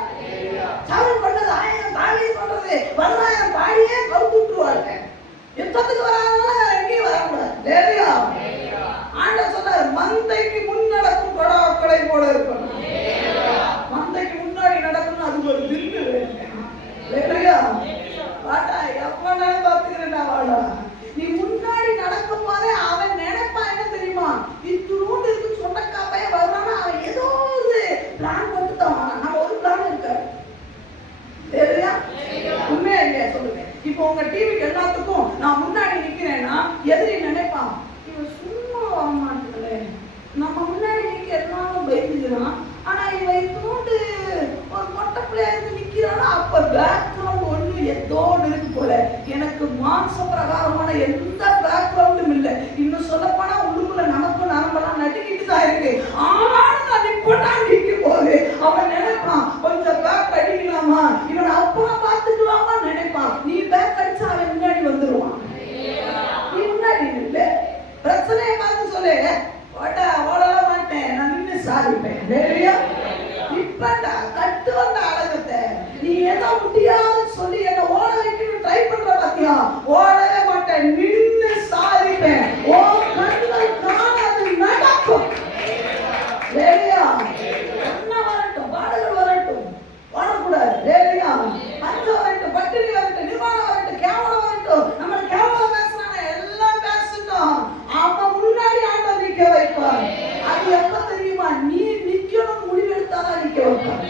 சாவல் பண்ணது 1000 தாவீது பண்றது 10,000 பாடியே கவுத்து விட்டுருவாங்க. யுத்தத்துக்கு வராதனால எங்கேயும் வரக்கூடாது. ரெடியா ஆண்டவர் சொன்னார், மந்தைக்கு முன் நடக்கும் கொடாக்களை போல இருக்கணும். மந்தைக்கு முன்னாடி நடக்கணும். அது ஒரு தில்லு வேணும். ரெடியா வாடா எப்பனாலும் பார்த்துக்கிறேன்டா வாடா. நீ முன்னாடி நடக்கும் போதே அவன் நினைப்பா என்ன தெரியுமா? இத்தூண்டு இருக்கு சொன்னக்காப்பைய வருவானா அவன் ஏதோ ஒரு பிளான் போட்டு தான் வாங்க. நம்ம ஒரு பிளான் இருக்காரு. சரியா? உண்மையா இல்லையா சொல்லுங்க. இப்போ உங்க டிவிக்கு எல்லாத்துக்கும் நான் முன்னாடி நிக்கிறேன்னா எதிரி நினைப்பான், இவன் சும்மா வர மாட்டேங்களே, நம்ம முன்னாடி நிக்க எல்லாரும் பயந்துக்கிறான். ஆனா இவன் இத்தூண்டு ஒரு மொட்டை பிள்ளையா இருந்து நிக்கிறானா அப்ப பேக்ரவுண்ட் ஒண்ணு ஏதோ இருக்கு போல. எனக்கு மாம்ச பிரகாரமான எந்த பேக்ரவுண்டும் இல்லை. இன்னும் சொல்ல போனா உள்ளுக்குள்ள நமக்கும் நரம்பெல்லாம் நடுக்கிட்டு தான் இருக்கு. ஆனாலும் நான் இப்பதான் நிற்கும் போது அவன் நினைப்பான், கொஞ்சம் பேக் அடிக்கலாமா, இவன் அப்புறம் பார்த்துக்கலாமா நினைப்பான். நீ பேக் அடிச்சா அவன் முன்னாடி வந்துருவான். நீ முன்னாடி இல்லை. பிரச்சனையை பார்த்து சொல்லு, ஓடலாம் மாட்டேன், நான் நின்று சாதிப்பேன். இப்படா கட்டு வந்த அழகத்தை நீ ஏதோ முடியாதுன்னு சொல்லி என்ன ஓட வைக்கணும் ட்ரை பண்ற பாத்தியா? ஓடவே மாட்டேன், நின்று சாதிப்பேன். ஓ கண்கள் காணாது நடக்கும். ரேடியா என்ன வரட்டும், பாடல்கள் வரட்டும், ஓடக்கூடாது. ரேடியா பஞ்சம் வரட்டும், பட்டினி வரட்டும், நிர்வாணம் வரட்டும், கேவலம் வரட்டும், நம்ம கேவலம் பேசுறாங்க எல்லாம் பேசிட்டோம். அவன் முன்னாடி ஆண்டவர் நிக்க வைப்பார். அது எப்ப தெரியுமா? நீ நிக்கணும் முடிவெடுத்தாதான் நிக்க வைப்பார்.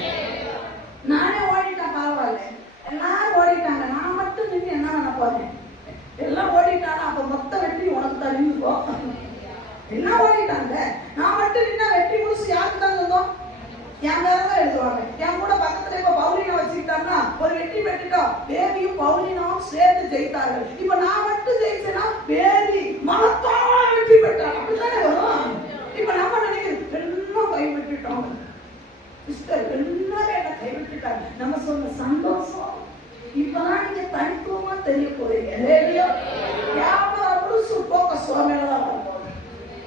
நானே ஓடிட்டேன் பரவாயில்ல, எல்லாரும் ஓடிட்டாங்க, நான் மட்டும் நின்று என்ன பண்ண போறேன்? எல்லாம் ஓடிட்டானா அப்ப மொத்த வெற்றி உனக்கு தான். நின்றுக்கோ. எல்லாம் ஓடிட்டாங்க, நான் மட்டும் நின்னா வெற்றி முழுசு யாருக்கு தான் சொந்தம்? என் பேரதான் எழுதுவாங்க. என் கூட பக்கத்துல இப்ப பவுலினா வச்சுக்கிட்டாங்கன்னா ஒரு வெற்றி பெற்றுட்டோம். பேபியும் பவுலினாவும் சேர்ந்து ஜெயித்தார்கள். இப்ப நான் மட்டும் ஜெயிச்சேன்னா பேபி மகத்தான வெற்றி பெற்றாங்க. அப்படித்தானே வரும். இப்ப நம்ம நினைக்கிறோம் எல்லாம் கைவிட்டுட்டோம் சிஸ்டர், எல்லாரும் என்ன கைவிட்டுட்டாங்க. நம்ம சொன்ன சந்தோஷம் இப்பதான் நீங்க தனித்துவமா தெரிய போறீங்க. லேடியா கேமரா முழுசு போக்கஸ் மேலதான் போகும்.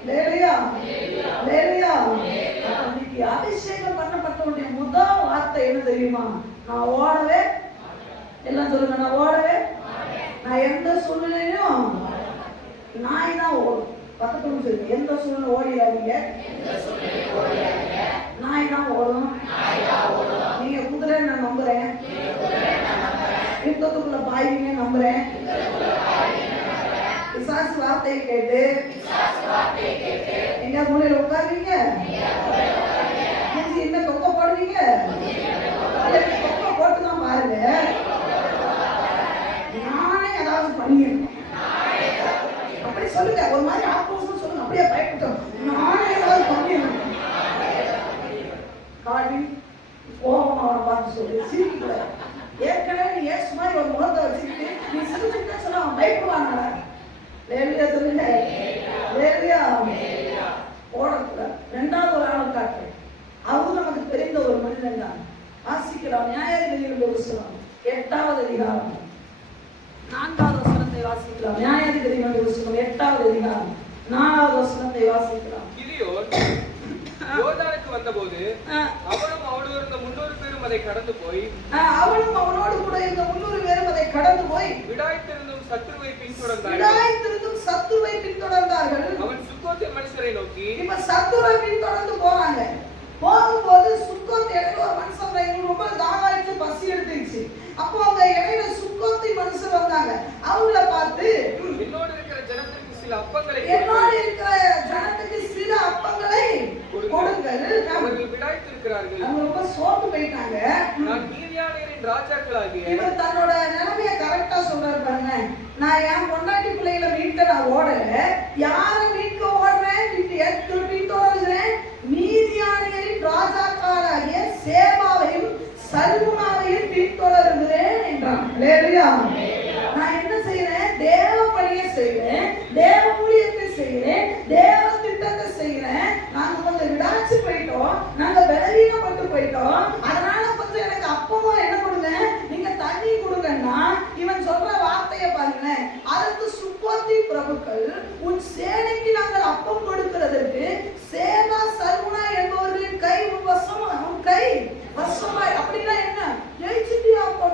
லேடியா லேடியா இன்னைக்கு அபிஷேகம் பண்ணப்பட்டவனுடைய முதல் வார்த்தை என்ன தெரியுமா? நான் ஓடவே, எல்லாம் சொல்லுங்க, நான் ஓடவே, நான் எந்த சூழ்நிலையும் நாய் தான் ஓடும். பக்கத்துல சொல்லுங்க, எந்த சூழ்நிலை ஓடிடாதீங்க, நாய் தான் ஓடும். நீங்க குதிரை நான் நம்புறேன், யுத்தத்துக்குள்ள பாய்வீங்க நம்புறேன், பிசாசு வார்த்தையை கேட்டு எங்க மூலையில உட்காருவீங்க? என்ன தொக்க போடுவீங்க? தொக்க போட்டுதான் பாருங்க, நானே ஏதாவது பண்ணிருக்கேன் அப்படி சொல்லுங்க. ஒரு மாதிரி ஆப்போசிட் சொல்லுங்க, அப்படியே பயப்பட்டோம். நானே ஏதாவது பண்ணிருக்கேன். காடி கோபம் அவனை பார்த்து சொல்லு, சிரிக்கல. ஏற்கனவே நீ ஏசு மாதிரி ஒரு முகத்தை வச்சுக்கிட்டு நீ சிரிச்சுட்டே சொல்ல அவன் பயப்படுவாங்க. லேலியா சொல்லுங்க, லேலியா போடக்கூடாது. ரெண்டாவது ஒரு ஆளை காட்டு, அவரு நமக்கு தெரிந்த ஒரு மனிதன் தான். வாசிக்கலாம் நியாயாதிபதிகளுடைய புத்தகம் 8வது அதிகாரம் 4வது வசனத்தை வாசிக்கலாம். நியாயாதிபதிகளுடைய புத்தகம் 8வது அதிகாரம் 4வது வசனத்தை வாசிக்கலாம். கிதியோன் யோர்தானுக்கு வந்தபோது அவனும் அவனோடு இருந்த 300 பேரும் அதை கடந்து போய் அவனும் அவனோடு கூட இருந்த 300 பேரும் அதை கடந்து போய் விடாய்த்திருந்தும் சத்துருவை பின்தொடர்ந்தார்கள். அவன் சுக்கோத்தின் மனுஷரை நோக்கி, இப்ப சத்துருவை பின்தொடர்ந்து போறாங்க. போகும்போது சுக்கோத் இடையில ஒரு மனுஷன் ரொம்ப தாகாய்ச்சி பசி எடுத்துச்சு. அப்போ அவங்க இடையில சுக்கோத்தி மனுஷர் வந்தாங்க. அவங்கள பார்த்து, என்னோடு இருக்கிற ஜனத்துக்கு சில அப்பங்களை கொடுங்கள். அவர்கள் விடாய்த்திருக்கிறார்கள். அவங்க ரொம்ப சோர்ந்து போயிட்டாங்க. நான் மீதியானியரின் ராஜாக்களாகிய இவர் தன்னோட நிலைமைய கரெக்டா சொல்றாரு பாருங்க. நான் என் பொண்டாட்டி பிள்ளைகளை மீட்க நான் ஓடல, யாரை மீட்க ஓடுறேன், பின்தொடர்கிறேன், மீதியானியரின் ராஜாக்களாகிய சேபாவையும் சல்முனாவையும் பின்தொடர்கிறேன் என்றான். அல்லேலூயா. நான் என்ன செய்யறேன்? தேவ பணியை செய்யறேன், தேவ ஊழியத்தை செய்யறேன், தேவ திட்டத்தை செய்யறேன். நாங்க கொஞ்சம் விடாச்சு போயிட்டோம், நாங்க பலவீனப்பட்டு போயிட்டோம். அதனால கொஞ்சம் எனக்கு அப்பமும் என்ன கொடுங்க, நீங்க தண்ணி கொடுங்கன்னா இவன் சொல்ற வார்த்தையை பாருங்களேன். அதற்கு சுக்கோத்தி பிரபுக்கள், உன் சேனைக்கு நாங்கள் அப்பம் கொடுக்கிறதற்கு சேபா சல்முனா என்பவர்களின் கை உன் வசமாய். அப்படின்னா என்ன? ஜெயிச்சிட்டியா? அப்போ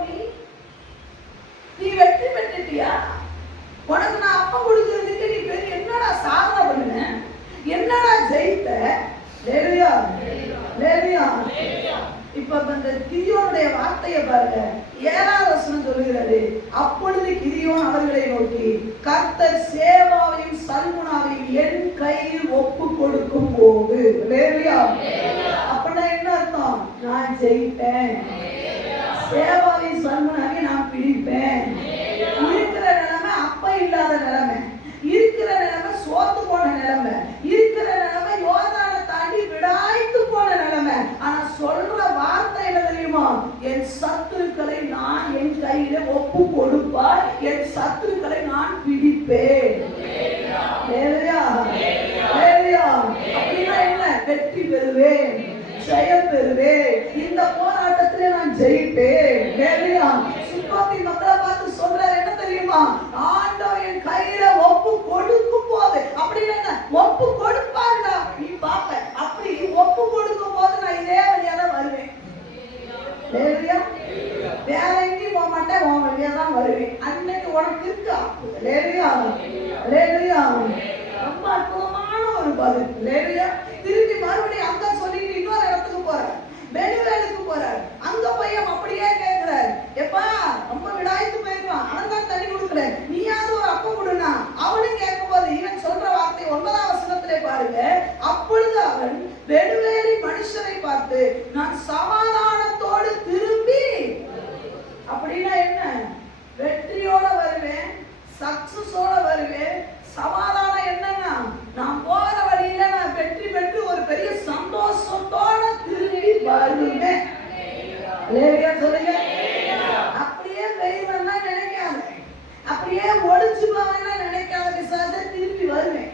நீ வெற்றி பெற்றுட்டியா? உனக்கு நான் அப்பம் கொடுக்கிறதுக்கு நீ பேர் என்னடா சாதனை பண்ணுன, என்னடா ஜெயித்த? லேலியா லேலியா. இப்ப அந்த கிதியோனுடைய வார்த்தையை பாருங்க. 7வது வசனம் சொல்லுகிறது, அப்பொழுது கிதியோன் அவர்களை நோக்கி, கர்த்தர் சேபாவையும் சல்முனாவையும் என் கையில் ஒப்பு கொடுக்கும் போது. லேலியா. அப்படின்னா என்ன அர்த்தம்? நான் ஜெயிப்பேன், சேபாவையும் சல்முனாவையும் நான் பிடிப்பேன். இருக்கிற நிலைமை அப்ப இல்லாத நிலைமை, இருக்கிற நிலைமை சோர்ந்து போன நிலைமை, இருக்கிற நிலைமை யோர்தானை தாண்டி விடாய்த்து போன நிலைமை. ஆனா சொல்ற வார்த்தை என்ன தெரியுமா? என் சத்துருக்களை நான் என் கையில ஒப்பு கொடுப்பார், என் சத்துருக்களை நான் பிடிப்பேன். அப்படின்னா என்ன? வெற்றி பெறுவேன், ஜெயம் பெறுவேன், இந்த போராட்டத்திலே நான் ஜெயிப்பேன். சுக்கோத்தி மக்களை பார்த்து சொல்றாரு என்ன தெரியுமா? ஆண்டவர் என் கையில ஒப்பு கொடுக்கும் போது. அப்படின்னு என்ன? ஒப்பு கொடுப்பாருடா, நீ பாப்ப. அப்படி ஒப்பு கொடுக்கும் போது நான் இதே வழியா தான் வருவேன். வேற எங்கேயும் போக மாட்டேன், உன் வழியா தான் வருவேன். அன்னைக்கு உனக்கு இருக்கா? ரொம்ப அற்புதமான ஒரு பதில். திருப்பி மறுபடியும் அங்க சொல்லிட்டு இன்னொரு இடத்துக்கு போறார், பெனுவேலுக்கு போறார். அங்க போய் அப்படியே கேட்கிறார், எப்பா ரொம்ப விடாய்த்து போயிருவான், அவன் தான் தண்ணி கொடுக்கல, நீயாவது ஒரு அப்பம் கொடுனா. அவனும் கேட்கும் போது இவன் சொல்ற வார்த்தை 9வது வசனத்திலே பாருங்க. அப்பொழுது அவன் பெனுவேலின் மனுஷரை பார்த்து, நான் சமாதானத்தோடு திரும்பி. அப்படின்னா என்ன? வெற்றியோட வருவேன், சக்சஸோட வருவேன். சமாதானம் என்னன்னா, நான் போற வழியில நான் வெற்றி பெற்று ஒரு பெரிய சந்தோஷத்தோட திரும்பி வருவேன். சொல்லுங்க. அப்படியே வெயிலா நினைக்காத, அப்படியே ஒளிச்சு போவேன்னா நினைக்காத. பிசாசே திரும்பி வருவேன்,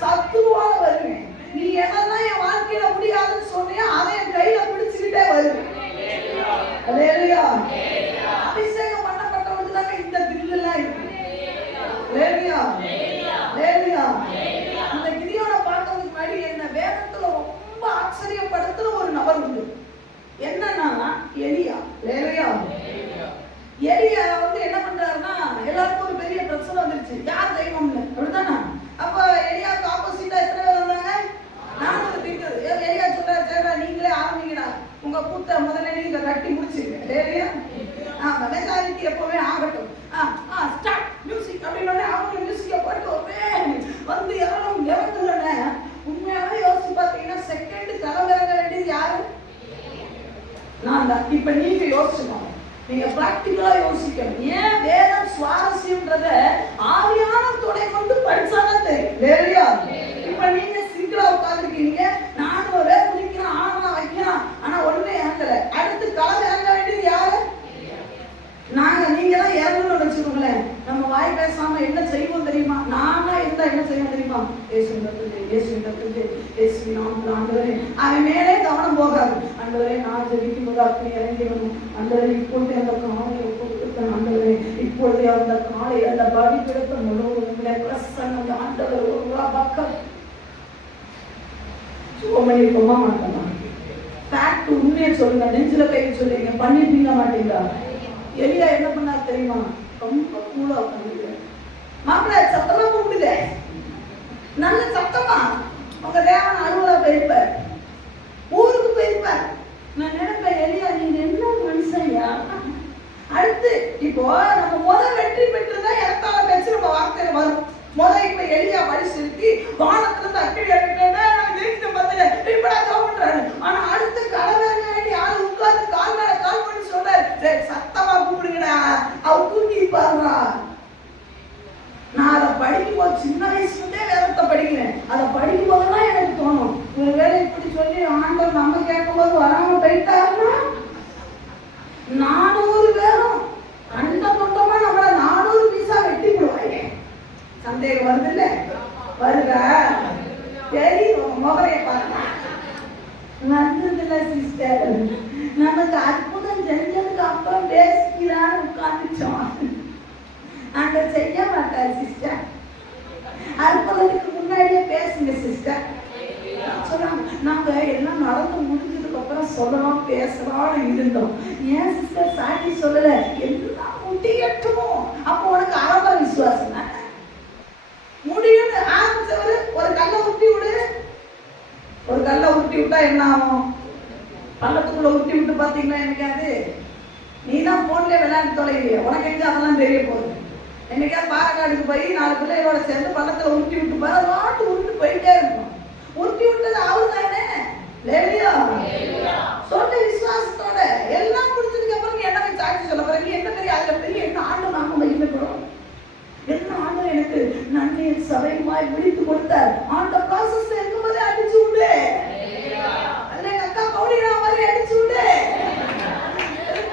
சத்துருவோட வருவேன். நீ எதெல்லாம் என் வாழ்க்கையில முடியாதுன்னு சொன்னியா அதை என் கையில பிடிச்சுக்கிட்டே வருவேன். அபிஷேகம் பண்ணப்பட்டவனுக்கு தானே இந்த தில்லெல்லாம் இருக்கு. இப்ப நீங்க யோசிக்கணும், நீங்க பிராக்டிகலா யோசிக்கணும். ஏன் வேதம் சுவாரஸ்யம்ன்றத ஆவியான துணை கொண்டு படிச்சாதான் தெரியும். வேறையா இப்ப நீங்க சிங்கிளா உட்காந்துருக்கீங்க, நானும் ஒரே குதிக்கிறேன், ஆனா வைக்கிறேன், ஆனா ஒண்ணுமே இறங்கல. அடுத்து கலந்து இறங்க வேண்டியது யாரு? நீங்க தான் இறங்கணும்னு வச்சுக்கோங்களேன். நம்ம வாய் பேசாம என்ன செய்வோம் தெரியுமா? நானா இருந்தா என்ன செய்வோம் தெரியுமா? அவன் மேலே கவனம் போகாது. ஆண்டவரே நான் ஜெபிக்கும் போது அப்படி இறங்கிடணும். ஆண்டவரே இப்பொழுது அந்த காலையை கொடுத்துட்டேன். ஆண்டவரே இப்பொழுது அந்த காலை அந்த பலிபீடத்தை முழுவதும் பிரசன்னம் ஆண்டவர் ஒரு ரூபா பக்கம் சுகமளிப்போமா மாட்டோமா? ஃபேக்ட் உண்மையை சொல்லுங்க, நெஞ்சில கை சொல்லுங்க, பண்ணிருப்பீங்க மாட்டீங்களா? எலியா என்ன பண்ணார் தெரியுமா? ரொம்ப கூலா உட்காந்து மாப்பிள்ள சத்தமா கூப்பிடுத, நல்ல சத்தமா உங்க தேவன் அலுவலா போயிருப்பார், ஊருக்கு போயிருப்பார். நான் நினைப்பேன், எலியா நீங்க என்ன மனுஷன்யா? அடுத்து இப்போ நம்ம முதல் வெற்றி பெற்றுதான் இடத்தால பேச்சு நம்ம வார்த்தையில வரும். இப்ப எலியா மனுஷன் இருக்கு, வானத்துல இருந்து அக்கடி அடிக்கிறேன்னா நான் ஜெயிச்சு பார்த்தேன் இப்படா கவனின்றாரு. ஆனா அடுத்து கலவரங்க யாரு உட்கார்ந்து கால் மேல கால் பண்ணி சொல்றாரு, சத்தமா கூப்பிடுங்கடா, அவ தூக்கி பாருங்க. நான் அதை படிக்கும் போது சின்ன வயசுலயே வேதத்தை படிக்கிறேன். அதை படிக்கும் போதெல்லாம் எனக்கு தோணும், ஒரு வேலை இப்படி சொல்லி ஆண்டவர் நம்ம கேட்கும் போது வராம போயிட்டாருன்னா 400 பேரும் கண்ட தொண்டமா நம்மள 400 பீஸா வெட்டி போடுவாங்க. சந்தேகம் வருது இல்ல? வருதா? தெரியும், முகரைய பாருங்க. வந்ததுல சிஸ்டர், நமக்கு அற்புதம் செஞ்சதுக்கு அப்புறம் பேசிக்கலான்னு உட்காந்துச்சோம். அங்க செய்ய மாட்டார் சிஸ்டர், அற்புதத்துக்கு முன்னாடியே பேசுங்க சிஸ்டர் சொல்றாங்க. நாங்க எல்லாம் நடந்து முடிஞ்சதுக்கு அப்புறம் சொல்லலாம் பேசலாம்னு இருந்தோம். ஏன் சிஸ்டர் சாட்சி சொல்லல? எல்லாம் முடியட்டும். அப்போ உனக்கு ஆரம்ப விசுவாசம் முடியும்னு ஆரம்பிச்சவரு ஒரு கல்லை உருட்டி விடு. ஒரு கல்லை உருட்டி விட்டா என்ன ஆகும்? பள்ளத்துக்குள்ள உருட்டி விட்டு பாத்தீங்கன்னா என்னைக்காது நீ தான் போன்ல விளையாண்டு தொலைவிய, உனக்கு எங்க அதெல்லாம் தெரிய போகுது? என்னைக்காவது பாலக்காடுக்கு போய் 4 பிள்ளைகளோட சேர்ந்து பள்ளத்துல உருட்டி விட்டு பாரு, அது வாட்டு உருட்டு போயிட்டே இருக்கும். உருட்டி விட்டது அவரு தானே, சொல்ல விசுவாசத்தோட எல்லாம் முடிச்சதுக்கு அப்புறம் நீ என்ன சாட்சி சொல்ல போற? நீ என்ன தெரியும் அதுல பெரிய என்ன ஆண்டு நாம மகிமைப்படும். என்ன ஆண்டு எனக்கு நன்மையை சபையுமாய் விழித்து கொடுத்தார். ஆண்ட ப்ராசஸ் இருக்கும்போதே அடிச்சு விடு. அதுல எங்க அக்கா கௌரியா மாதிரி அடிச்சு விடு.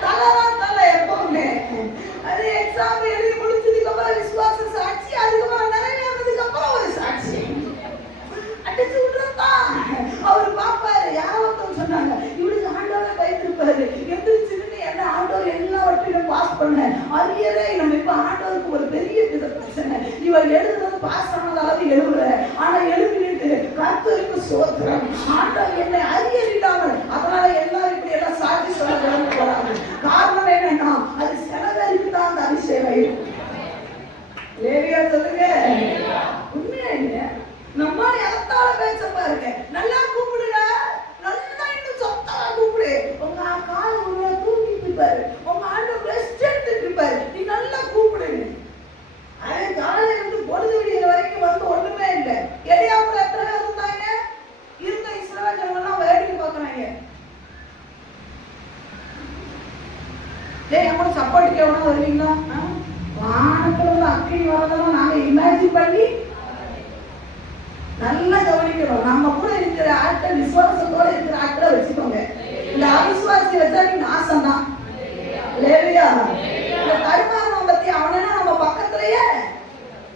தலைதான் தலை எப்பவுமே. அது எக்ஸாம் எழுதி முடிச்சதுக்கு அப்புறம் விசுவாச சாட்சி, அதுக்கப்புறம் நிறைவேறதுக்கு அப்புறம் ஒரு சாட்சி அடிச்சு விடுறதான். அவரு பாப்பாரு. யாரும் சொன்னாங்க இவளுக்கு ஆண்டவரை பயந்துருப்பாரு, எந்திரிச்சுன்னு என்ன ஆண்டவர் எல்லாவற்றையும் பாஸ் பண்ண அரியரே. நம்ம இப்ப ஆண்டவருக்கு ஒரு பெரிய பிரச்சனை, இவர் எழுதுறது பாஸ் ஆனது அளவு எழுதுற, ஆனா எழுதிட்டு கர்த்தருக்கு சோத்திரம், ஆண்டவர் என்னை அரியறிடாமல். அதனால எல்லாரும் இப்படி எல்லாம் சாட்சி சொல்ல கிளம்பி போறாங்க. காரணம் என்னன்னா அது செலவழிக்கு தான் அந்த அபிஷேகம். லேவியா சொல்லுங்க, உண்மையா இல்லையா? நம்மால இடத்தால பேச பாருங்க, நல்லா கூப்பிடுங்க, நல்லா இன்னும் சொத்தமா கூப்பிடு. உங்க கால தூக்கிட்டு இருப்பாரு, உங்க ஆண்டு ரெஸ்ட் எடுத்துட்டு இருப்பாரு, நீ நல்லா கூப்பிடுங்க. அது காலையில இருந்து பொழுது விடியற வரைக்கும் வந்து ஒண்ணுமே இல்லை. எலியாவுல எத்தனை பேர் இருந்தாங்க? இருந்த இஸ்ரவேல் ஜனங்கள்லாம் வேடிக்கை பார்க்கறாங்க. கூட சப்போர்ட்டுக்கு எவ்வளவு வருவீங்களா? வானத்துல உள்ள அக்கினி வரதெல்லாம் நாங்க இமேஜின் பண்ணி நல்லா கவனிக்கணும். நம்ம கூட இருக்கிற ஆட்கள், விசுவாசத்தோட இருக்கிற ஆட்களை வச்சுக்கோங்க. இந்த அவிசுவாசி வச்சா நீ நாசம் தான். லேவியா இந்த தருமானம் பத்தி அவனா நம்ம பக்கத்திலேயே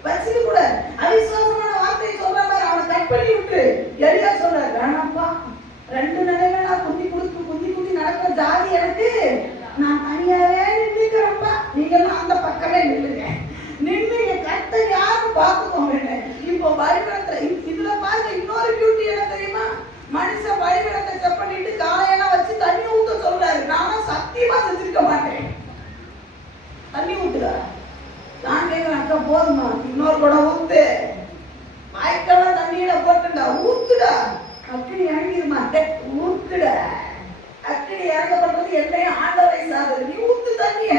வச்சுக்க கூட. அவிசுவாசமான வார்த்தையை சொல்ற மாதிரி அவனை கட் பண்ணி விட்டு எலியா சொல்ற, வேணாப்பா 2 நிலையில நான் குந்தி நடக்கிற ஜாதி எனக்கு, நான் தனியாவே நின்றுக்கிறப்பா, நீங்கெல்லாம் அந்த பக்கமே நின்றுங்க, நின்று என் கத்தை யாரும் பார்த்துக்கோங்க. இப்போ பலிபீடத்துல இதுல பாருங்க, இன்னொரு டியூட்டி என்ன தெரியுமா? மனுஷன் பலிபீடத்தை செக் பண்ணிட்டு காலையெல்லாம் வச்சு தண்ணி ஊத்த சொல்றாரு. நானும் சத்தியமா செஞ்சிருக்க மாட்டேன். தண்ணி ஊத்துறா, நான் கேட்கிறேன், அக்கா போதுமா இன்னொரு கூட ஊத்து, வாய்க்கெல்லாம் தண்ணியில போட்டுடா, ஊத்துடா, அக்கினி இறங்கிட மாட்டேன், ஊத்துடா. அக்கினி இறங்கப்படுறது என்னையும் ஆண்டவரை சாதனை, நீ ஊத்து தண்ணிய.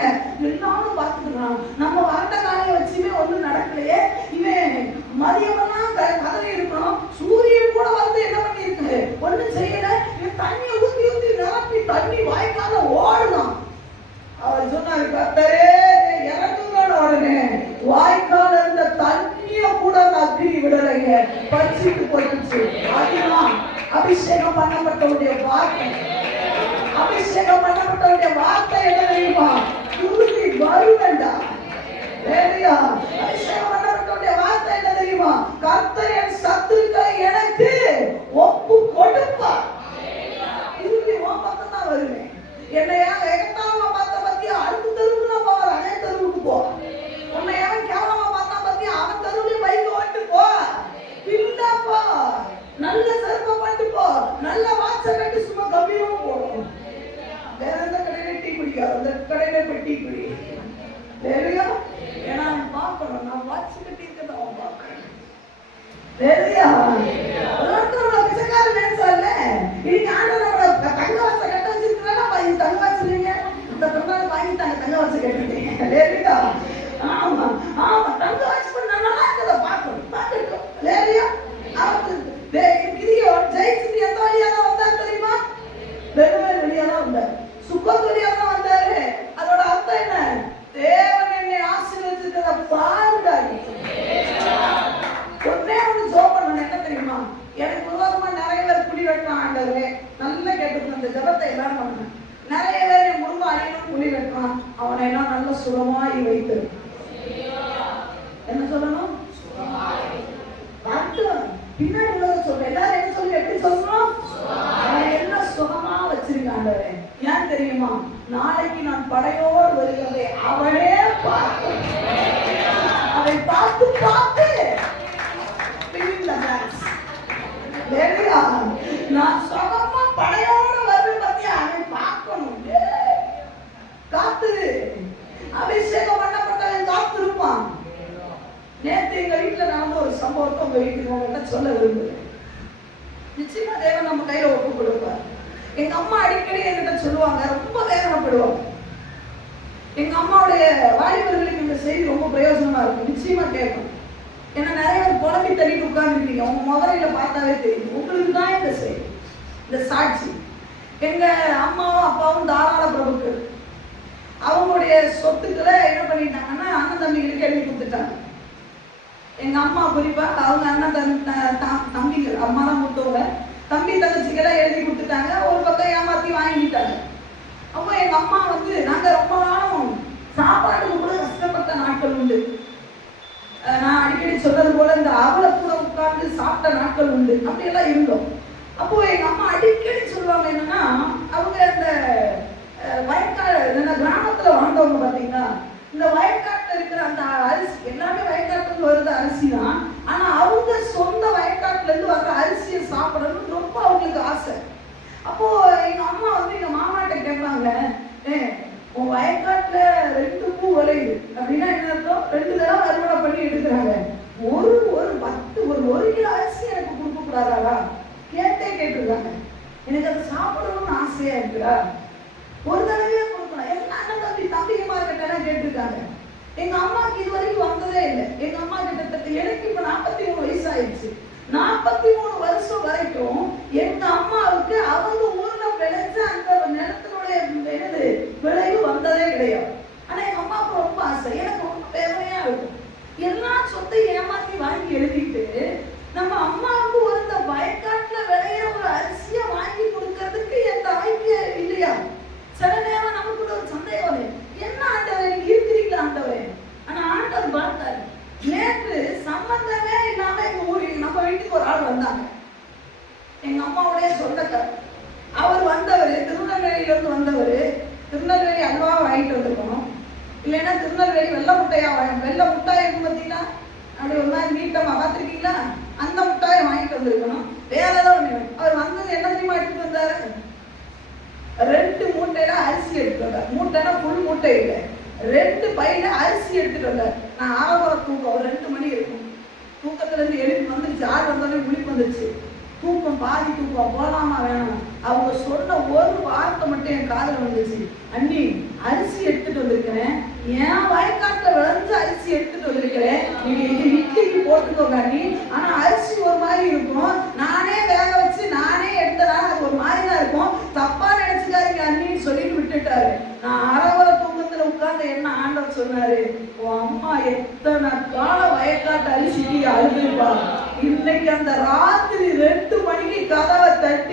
எல்லாரும் பார்த்துக்கிறான். நம்ம வறண்ட காலையை வச்சுமே ஒண்ணும் நடக்கலையே. இவன் மதியமெல்லாம் கதறி இருக்கணும், சூரியன் கூட வந்து என்ன பண்ணி இருக்கு, ஒண்ணும் செய்யல. இவன் தண்ணியை ஊத்தி நிரப்பி தண்ணி வாய்க்கால ஓட அபிஷேகம் பண்ணப்பட்டவருடைய வார்த்தை, அபிஷேகம் பண்ணப்பட்டவருடைய வார்த்தை என்ன தெரியுமா? துருவி வருவேண்டா. அபிஷேகம் பண்ணப்பட்டவருடைய வார்த்தை என்ன தெரியுமா? கர்த்தர் என் சத்துருக்களை எனக்கு ஒப்பு கொடுப்பார். துருவி உன் பக்கம் தான் வருவேன். என்னையா எகத்தாவமா பார்த்த பத்தியா அடுத்த தெருவுக்கு நான் போவேன், அதே தெருவுக்கு போ. உன்னை எவன் கேவலமா பார்த்தா பத்தியா அவன் தெருவுலயும் பைக் ஓட்டு போ. பின்னா போ, நல்ல செருப்பை பண்ணிட்டு போ, நல்ல வாட்சை கட்டி சும்மா கம்பீரமா போடும். வேற எந்த கடையில டீ குடிக்காது, அந்த கடையில போய் டீ குடி. வேறையா? ஏன்னா அவன் பார்க்கணும், நான் வாட்ச் கட்டி இருக்கிறத அவன் பார்க்கணும். வேறையா? ஒருத்தரோட பிச்சைக்காரன் நினைச்சால இன்னைக்கு ஆண்டவரோட தங்க வாட்சை கட்ட வச்சிருக்கா, தங்க வாட்சிருங்க இந்த பிறந்தாலும் வாங்கிட்டாங்க, தங்க வாட்சை கட்டிட்டீங்க. வேறையா? ஆமா ஆமா, தங்க வாட்சி பண்ண நல்லா இருக்கிறத பார்க்கணும், பார்க்கட்டும். வேறையா? ஜெயிச்சுட்டு எந்த வழியா தான் வந்தார் தெரியுமா? வெறும் வழியா தான் வந்தார், சுக்கத் வழியா தான் வந்தாரு. அதோட அர்த்தம் என்ன? தேவன் என்னை ஆசீர்வதிச்சிருக்கிறத பாருடாடி. ஒன்னே ஒண்ணு ஜெபம் பண்ணணும், என்ன தெரியுமா? எனக்கு விரோதமா நிறைய பேர் குழி வெட்டுறான் ஆண்டவரே. நல்லா கேட்டுக்கணும், இந்த ஜெபத்தை எல்லாரும் பண்ணணும். நிறைய பேர் என் குடும்ப அணியிலும் குழி வெட்டுறான், அவனை எல்லாம் நல்ல சுகமாய் வைத்து என்ன சொல்லணும்? பின்னாடி சொல்றேன், எல்லாரும் என்ன சொல்லி எப்படி சொல்லணும்? என்ன சுகமா வச்சிருக்காங்க. ஏன் தெரியுமா? நாளைக்கு நான் படையோடு வருகிறதை அவனே பார்த்து, அதை பார்த்து பார்த்து நான் சுகமா படையோடு வருவேன் பத்தியா, அவன் பார்க்கணும். காத்து அபிஷேகம் பண்ணப்பட்டவன் காத்து இருப்பான். நேற்று எங்க வீட்டுல நடந்த ஒரு சம்பவத்தை உங்க வீட்டுக்கு உங்ககிட்ட சொல்ல விரும்புகிறேன். நிச்சயமா தேவன் நம்ம கையில ஒப்பு கொடுப்பார். எங்க அம்மா அடிக்கடி என்கிட்ட சொல்லுவாங்க, ரொம்ப வேதனைப்படுவாங்க. எங்க அம்மாவுடைய வாலிபர்களுக்கு இந்த செய்தி ரொம்ப பிரயோஜனமா இருக்கும், நிச்சயமா கேட்கும். ஏன்னா நிறைய பேர் குழம்பி தள்ளிட்டு உட்கார்ந்துருக்கீங்க, உங்க முதலையில பார்த்தாவே தெரியும். உங்களுக்கு தான் இந்த செய்தி, இந்த சாட்சி. எங்க அம்மாவும் அப்பாவும் தாராள பிரபுக்கள். அவங்களுடைய சொத்துக்களை என்ன பண்ணிட்டாங்கன்னா அண்ணன் தம்பிகளுக்கு எழுதி கொடுத்துட்டாங்க. எங்க அம்மா குறிப்பா அவங்க அண்ணன் தம்பிகள், அம்மா தான் மூத்தவங்க, தம்பி தங்கச்சிக்கெல்லாம் எழுதி கொடுத்துட்டாங்க. ஒரு பக்கம் ஏமாத்தி வாங்கிட்டாங்க. அப்போ எங்க அம்மா நாங்க ரொம்ப நாளும் சாப்பாட்டுக்கு கூட கஷ்டப்பட்ட நாட்கள் உண்டு. நான் அடிக்கடி சொல்றது போல இந்த அவளை கூட உட்கார்ந்து சாப்பிட்ட நாட்கள் உண்டு, அப்படியெல்லாம் இருந்தோம். அப்போ எங்க அம்மா அடிக்கடி சொல்லுவாங்க என்னன்னா, அவங்க இந்த வயக்காடு கிராமத்துல வாழ்ந்தவங்க பாத்தீங்கன்னா, இந்த வயக்காட்டுல இருக்கிற அந்த அரிசி எல்லாமே வயக்காட்டுல வருது அரிசி தான். ஆனா அவங்க சொந்த வயக்காட்டுல இருந்து வர்ற அரிசியை சாப்பிடணும்னு ரொம்ப அவங்களுக்கு ஆசை. அப்போ எங்க அம்மா எங்க மாமாட்ட கேட்பாங்க, உன் வயக்காட்டுல 2 பூ விளையுது அப்படின்னா என்ன அர்த்தம்? 2 தடவை அறுவடை பண்ணி எடுக்கிறாங்க. ஒரு 1 கிலோ அரிசி எனக்கு கொடுக்க கூடாதா? கேட்டிருக்காங்க. எனக்கு அதை சாப்பிடணும்னு ஆசையா இருக்குடா, ஒரு தடவையே கொடுக்கலாம். என்ன அண்ணன் தம்பிமா கிட்ட கேட்டிருக்காங்க. எங்க அம்மாவுக்கு இது வரைக்கும் வந்ததே இல்லை. எங்க அம்மா கிட்டத்தட்ட எனக்கு இப்ப 43 வயசு ஆயிடுச்சு. 43 வருஷம் வரைக்கும் எங்க அம்மாவுக்கு அவங்க ஊர்ல விளைஞ்ச அந்த நிலத்தினுடைய விளைவு வந்ததே கிடையாது. ஆனா எங்க அம்மாவுக்கு ரொம்ப ஆசை, எனக்கு ரொம்ப வேதனையா இருக்கும். எல்லா சொத்தையும் ஏமாத்தி வாங்கி எழுதிட்டு நம்ம அம்மாவுக்கு ஒரு இந்த வயக்காட்டுல விளைய ஒரு அரிசியை வாங்கி கொடுக்கறதுக்கு என் தாய்க்கு இல்லையா? சில நேரம் நமக்குள்ள ஒரு சந்தேகம், என்ன ஆண்டவர் நீங்க இருக்கிறீங்களா ஆண்டவர்? ஆனா ஆண்டவர் பார்த்தாரு. நேற்று சம்பந்தமே இல்லாம நம்ம வீட்டுக்கு ஒரு ஆள் வந்தாங்க, எங்க அம்மாவுடைய சொந்தக்காரர். அவர் வந்தவர் திருநெல்வேலியில இருந்து வந்தவர். திருநெல்வேலி அல்வா வாங்கிட்டு வந்திருக்கணும், இல்லைன்னா திருநெல்வேலி வெள்ளை முட்டாய் இருக்கும் பார்த்தீங்களா, அப்படி ஒரு மாதிரி நீட்டமா பார்த்துருக்கீங்களா, அந்த முட்டாயை வாங்கிட்டு வந்திருக்கணும். வேற ஏதாவது அவர் வந்தது என்ன தெரியுமா எடுத்துட்டு வந்தாரு? 2 மூட்டையில அரிசி எடுத்துட்டு வந்தார். மூட்டைனா ஃபுல் மூட்டை இல்லை, 2 பையில அரிசி எடுத்துட்டு வந்தார். நான் ஆரம்பர தூக்கம் ஒரு 2 மணி இருக்கும். தூக்கத்துல இருந்து எழுப்பி வந்துருச்சு, ஆள் வந்தாலும் விழிப்பு வந்துருச்சு. தூக்கம் பாதி தூக்கம், போலாமா வேணாம். அவங்க சொன்ன ஒரு வார்த்தை மட்டும் என் காதுல வந்துச்சு, அண்ணி அரிசி எடுத்துட்டு வந்திருக்கிறேன், ஏன் வயக்காட்டுல விளைஞ்ச அரிசி எடுத்துட்டு வந்திருக்கிறேன், நீங்க இட்லிக்கு போட்டுக்கோங்க அண்ணி. ஆனா அரிசி ஒரு மாதிரி இருக்கும், நானே வேக வச்சு நானே எடுத்தனால அது ஒரு மாதிரி தான் இருக்கும், தப்பா நினைச்சுக்காதீங்க அண்ணின்னு சொல்லிட்டு விட்டுட்டாரு. நான் அறவர தூக்கத்துல உட்கார்ந்து என்ன ஆண்டவர் சொன்னாரு, உன் அம்மா எத்தனை கால வயக்காட்டு அரிசிக்கு அழுதுருப்பா, இன்னைக்கு அந்த ராத்திரி 2 மணிக்கு கதவை தட்டி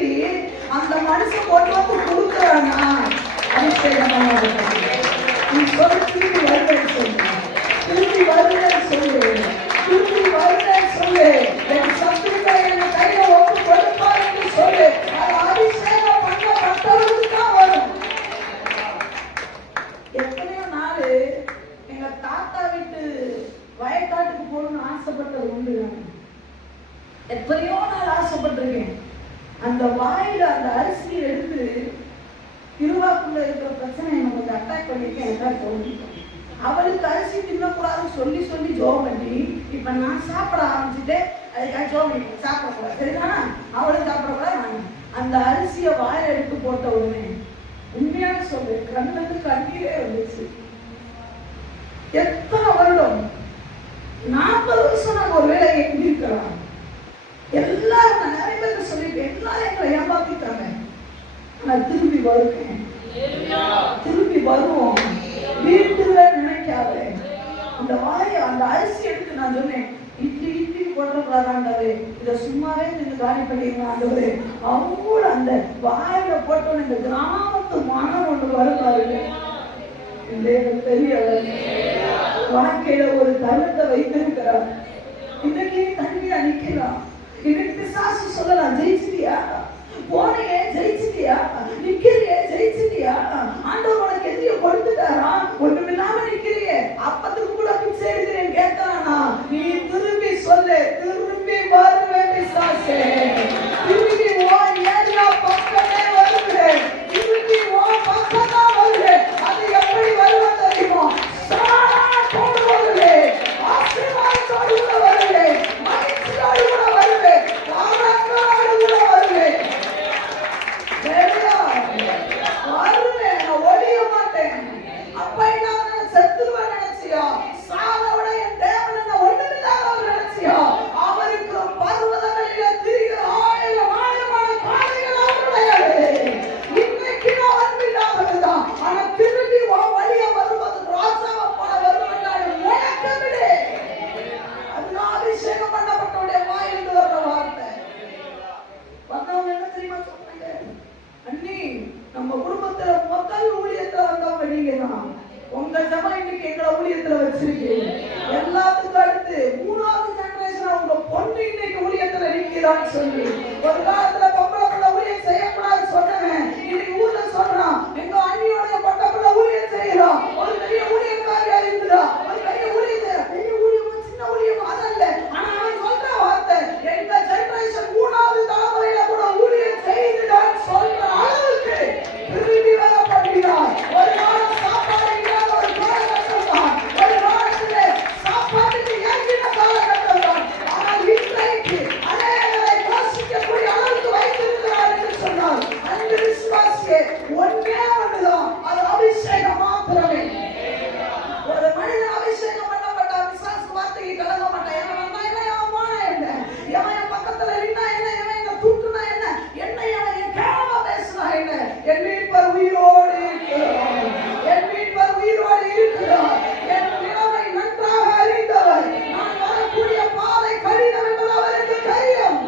பார்த்திருக்கேன். அந்த வாயில அந்த அரிசியை எடுத்து திருவாக்குள்ள இருக்கிற பிரச்சனை நமக்கு அட்டாக் பண்ணிட்டு எனக்கா தோணிட்டோம். அவளுக்கு அரிசி தின்னக்கூடாதுன்னு சொல்லி சொல்லி ஜோம் பண்ணி இப்ப நான் சாப்பிட ஆரம்பிச்சுட்டு அதுக்காக ஜோம் பண்ணி சாப்பிடக்கூடாது, சரிதானா? அவளுக்கு சாப்பிடக்கூடாது. அந்த அரிசியை வாயில எடுத்து போட்ட உடனே உண்மையான சொல்லு கண்ணுக்கு கண்ணீரே வந்துச்சு. எத்தனை வருடம், 40 வருஷம் நம்ம ஒரு வேலை எங்கிருக்கலாம். எல்லாரும் நான் நிறைய பேருக்கு சொல்லிட்டு எல்லாரும் எங்களை ஏமாத்திட்டாங்க. நான் திரும்பி வருவேன், திரும்பி வருவோம். வீட்டுல நினைக்காத அந்த வாயை அந்த அரிசி எடுத்து நான் சொன்னேன், இட்லி இட்லி போடுறாண்டாரு, இதை சும்மாவே நீங்க காலி பண்ணிடுறாண்டவரு. அவங்க அந்த வாயில போட்டோன்னு இந்த கிராமத்து மனம் ஒன்று வருவாரு. பெரிய வாழ்க்கையில ஒரு தருணத்தை வைத்திருக்கிறார். இன்னைக்கு தனியா நிக்கலாம். இன்னைக்கு பிசாசு சொல்லலாம், ஜெயிச்சிட்டியா, போனையே ஜெயிச்சிட்டியா, நிக்கிறியே ஜெயிச்சிட்டியா, ஆண்டவர் உனக்கு எதிரிய கொடுத்துட்டாரா, ஒண்ணுமில்லாம நிக்கிறியே, அப்பத்துக்கு கூட பிச்சை எடுக்கிறேன் கேட்டானா, நீ திரும்பி சொல்லு, திரும்பி வருவேன் பிசாசே, திரும்பி ஓ ஏரியா பக்கமே வருவேன், திரும்பி ஓ பக்கம் தான் வருவேன். அது எப்படி வருவேன் தெரியுமா? சாராட்டோடு வருவேன், ஆசீர்வாதத்தோடு கூட வருவேன், மகிழ்ச்சியோடு கூட வருவேன், ஆனந்தோடு கூட வருவேன். வருவேன், நான் ஒழிய மாட்டேன். அப்ப என்ன செத்துருவேன் நினைச்சியா? சாதோட என் தேவன் என்ன ஒண்ணுமில்லாதவர் நினைச்சியா? அவருக்கு பர்வதங்களிலே திரிகிற ஆயிரமான காளைகள் அவருடையது. இன்னைக்கு நான் அன்பில்லாதவர்தான், ஆனா திரும்பி வழிய வருவது ராஜாவை போல வருவன் முழக்கமிடு. அதுதான் அபிஷேகம் பண்ணப்பட்டவருடைய வாயிலிருந்து வர்ற வார்த்தை. வந்தவங்க என்ன தெரியுமா சொன்னாங்க? அண்ணி, நம்ம குடும்பத்துல முதல் ஊழியத்துல வந்தவங்க நீங்க தான். உங்க ஜபம் இன்னைக்கு எங்களை ஊழியத்துல வச்சிருக்கீங்க. எல்லாத்துக்கும் அடுத்து 3வது ஜெனரேஷன் உங்க பொண்ணு இன்னைக்கு ஊழியத்துல நிக்கிறான்னு சொல்லி, ஒரு காலத்துல பொம்பளை பிள்ளை ஊழியம் செய்யக்கூடாது சொன்னவன் இன்னைக்கு ஊர்ல சொல்றான், எங்க அண்ணியோட பொட்டை பிள்ளை ஊழியம் செய்யலாம், ஒரு பெரிய ஊழியக்காரியா இருக்குதா, ஒரு பெரிய ஊழியம் செய்யலாம். பெரிய ஊழியமா சின்ன ஊழியமா அதல்ல, ஆனா அவன் சொல்ற வார்த்தை எங்க ஜெனரேஷன் 3வது தலைமுறையில கூட ஊழியம் செய்துடான்னு சொல்ற அளவுக்கு திரும்பி வரப்படுகிறார். ஒரு நாள் சாப்பாடு இல்லாத ஒரு காலகட்டம் தான், ஒரு காலத்துல சாப்பாட்டுக்கு ஏங்கின காலகட்டம் தான். ஆனால் இன்றைக்கு அநேகரை யோசிக்கக்கூடிய அளவுக்கு வைத்திருக்கிறார் என்று சொன்னார். அன்பு விசுவாசியே, ஒன்றே ஒன்றுதான், அது அபிஷேகம் மாத்திரமே. ஒரு மனிதன் அபிஷேகம் பண்ணப்பட்டார், விசுவாச வார்த்தைக்கு கலங்க மாட்டான். எவன் வந்தா என்ன, எவன் போனா என்ன, எவன் என் பக்கத்துல நின்னா என்ன, எவன் என்ன தூக்குனா என்ன, என்னை அவன் என் கேவலமா பேசினா என்ன, என் மீட்பர் உயிரோடு இருக்கிறார், என் மீட்பர் உயிரோடு இருக்கிறார், என் நிலைமை நன்றாக அறிந்தவர், நான் வரக்கூடிய பாதை கடினம் என்பது அவருக்கு தெரியும்.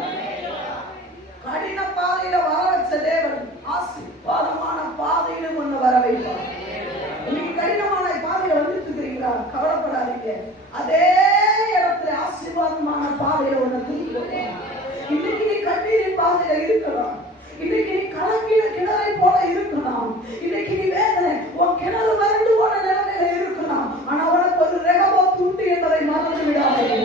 கடின பாதையில வர வச்ச தேவன் ஆசீர்வாதமான பாதையில ஒண்ணு வர வைப்பார். இன்னைக்கு கடினமான பாதையில வந்துட்டு இருக்கிறீங்களா? கவலைப்படாதீங்க, அதே இடத்துல ஆசீர்வாதமான பாதையில ஒண்ணு தூக்கி போடுவார். இன்னைக்கு நீ கண்ணீரின் பாதையில இருக்கலாம், இன்னைக்கு நீ கலங்கின கிணறை போல இருக்கலாம், இன்னைக்கு நீ வேதனை உன் கிணறு வறண்டு போன நிலைமையில இருக்கலாம். ஆனா உனக்கு ஒரு ரெகோபோத் உண்டு என்பதை மறந்து விடாதே.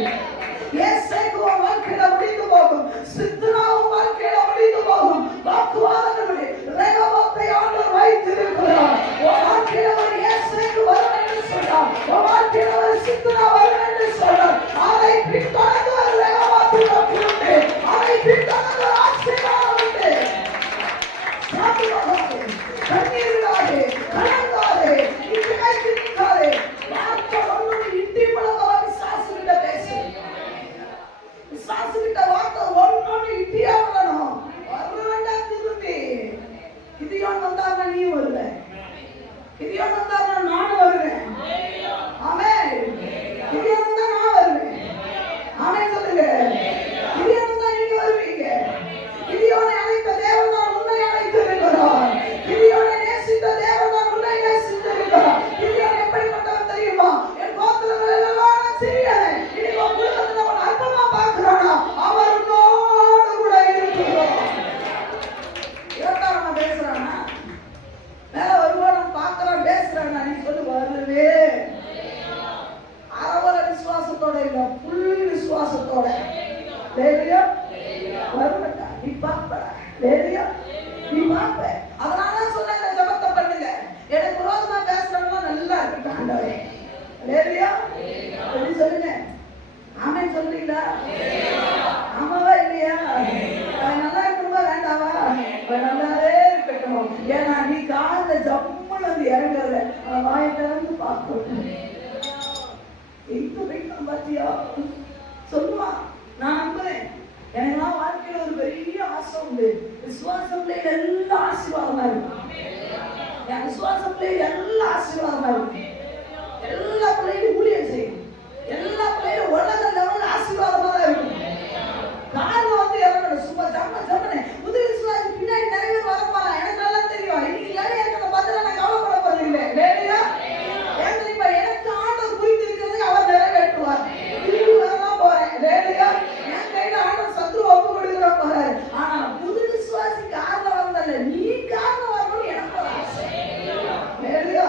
ஏசேக்கு உன் வாழ்க்கையில முடிந்து போகும், சித்னாவும் வாழ்க்கையில முடிந்து போகும். வாக்குவாதங்களுடைய ரெகோபோத்தை ஆண்டவர் வைத்திருக்கிறார். உன் வாழ்க்கையில ஒரு ஏசேக்கு வரும் என்று சொன்னார், உன் வாழ்க்கையில ஒரு சித்னா வரும் என்று சொன்னார். அதை பின்தொடர்ந்து ஒரு ரெகோபோத் உண்டு, அதை பின்தொடர்ந்து ஒரு ஆசீர்வாதம் உண்டு. கண்ணீராதே, கலங்காதே, இன்றைக்கு நிற்காதே. வார்த்தை ஒன்று இட்டி பழக்கமா விசுவாசிக்கிட்ட பேசு, விசுவாசிக்கிட்ட வார்த்தை ஒன்னொன்னு இட்டியா வரணும். வர வேண்டாம் திரும்பி. கிதியோன் வந்தாருன்னா நீ வருவ, கிதியோன் வந்தாருன்னா நானும் வருவேன். ஆமென். கிதியோன் வந்தா நான் வருவேன். ஆமென் சொல்லுங்க. கிதியோன் வந்தா நீங்க வருவீங்க. கிதியோனை அழைத்த தேவன் தான் உன்னை அழைத்திருக்கிறார். கிதியோனை நேசித்த தேவன் தான் உன்னை நேசித்திருக்கிறார். கிதியோன் எப்படிப்பட்டவன் தெரியுமா? என் கோத்திரங்கள் எல்லாம் சிறியவன், இன்னைக்கு உன் குடும்பத்துல அவன் அற்பமா பார்க்கிறானா, அவர் உன்னோடு கூட இருக்கிறார். இரண்டாம் பேசுறானா, மேல வருவான் பார்க்கிறான் பேசுறானா, நீ சொல்லு வருவே. அரவர விசுவாசத்தோட இல்ல, புல் விசுவாசத்தோட வருவட்டார். நீ பாப்படா. லேலியா நீ பாப்ப. அதனால சொன்ன இந்த ஜெபத்தை பண்ணுங்க. எனக்கு விரோதமா பேசுறவங்க நல்லா இருக்கட்டும் ஆண்டவரே. லேலியா அப்படி சொல்லுங்க. ஆமென் சொல்றீங்களா? ஆமாவா இல்லையா? நல்லா இருக்கணுமா வேண்டாவா? நல்லாவே இருக்கட்டும். ஏன்னா நீ காலைல ஜம்முன்னு வந்து இறங்குறத வாயை திறந்து பார்க்கணும். எங்க போயிட்டான் பாத்தியா சொல்லுவான். நான் நம்புறேன். எனக்குலாம் வாழ்க்கையில ஒரு பெரிய ஆசை உண்டு. விசுவாசம் எல்லாம் ஆசீர்வாதமா இருக்கும். என் விசுவாசம் எல்லாம் ஆசீர்வாதமா இருக்கும். எல்லா பிள்ளைகளும் ஊழியம் செய்யும். எல்லா பிள்ளைகளும் உலக லெவலில் ஆசீர்வாதமா தான் இருக்கும். காரணம் வந்து இறங்கணும். சும்மா ஜம்மனு புது விசுவாசி பின்னாடி நிறைய பேர் வரப்போறான். எனக்கு நல்லா தெரியும். இன்னைக்கு ஏழையா இருக்கிற பார்த்து நான் கவலைப்பட போறது இல்லை. லேலியா ஏன் தெரியுமா? எனக்கு ஆண்டவர் குறித்து இருக்கிறது அவர் நிறைவேற்றுவார். திரும்பி வரதான் போறேன். லேலியா என் கையில ஆண்டவர் சத்ரு ஒப்பு கொடுக்கிற போறாரு. ஆனா புது விசுவாசி காரணம் வரல. நீ காரணம் வரணும் எனக்கு ஒரு ஆசை. லேலியா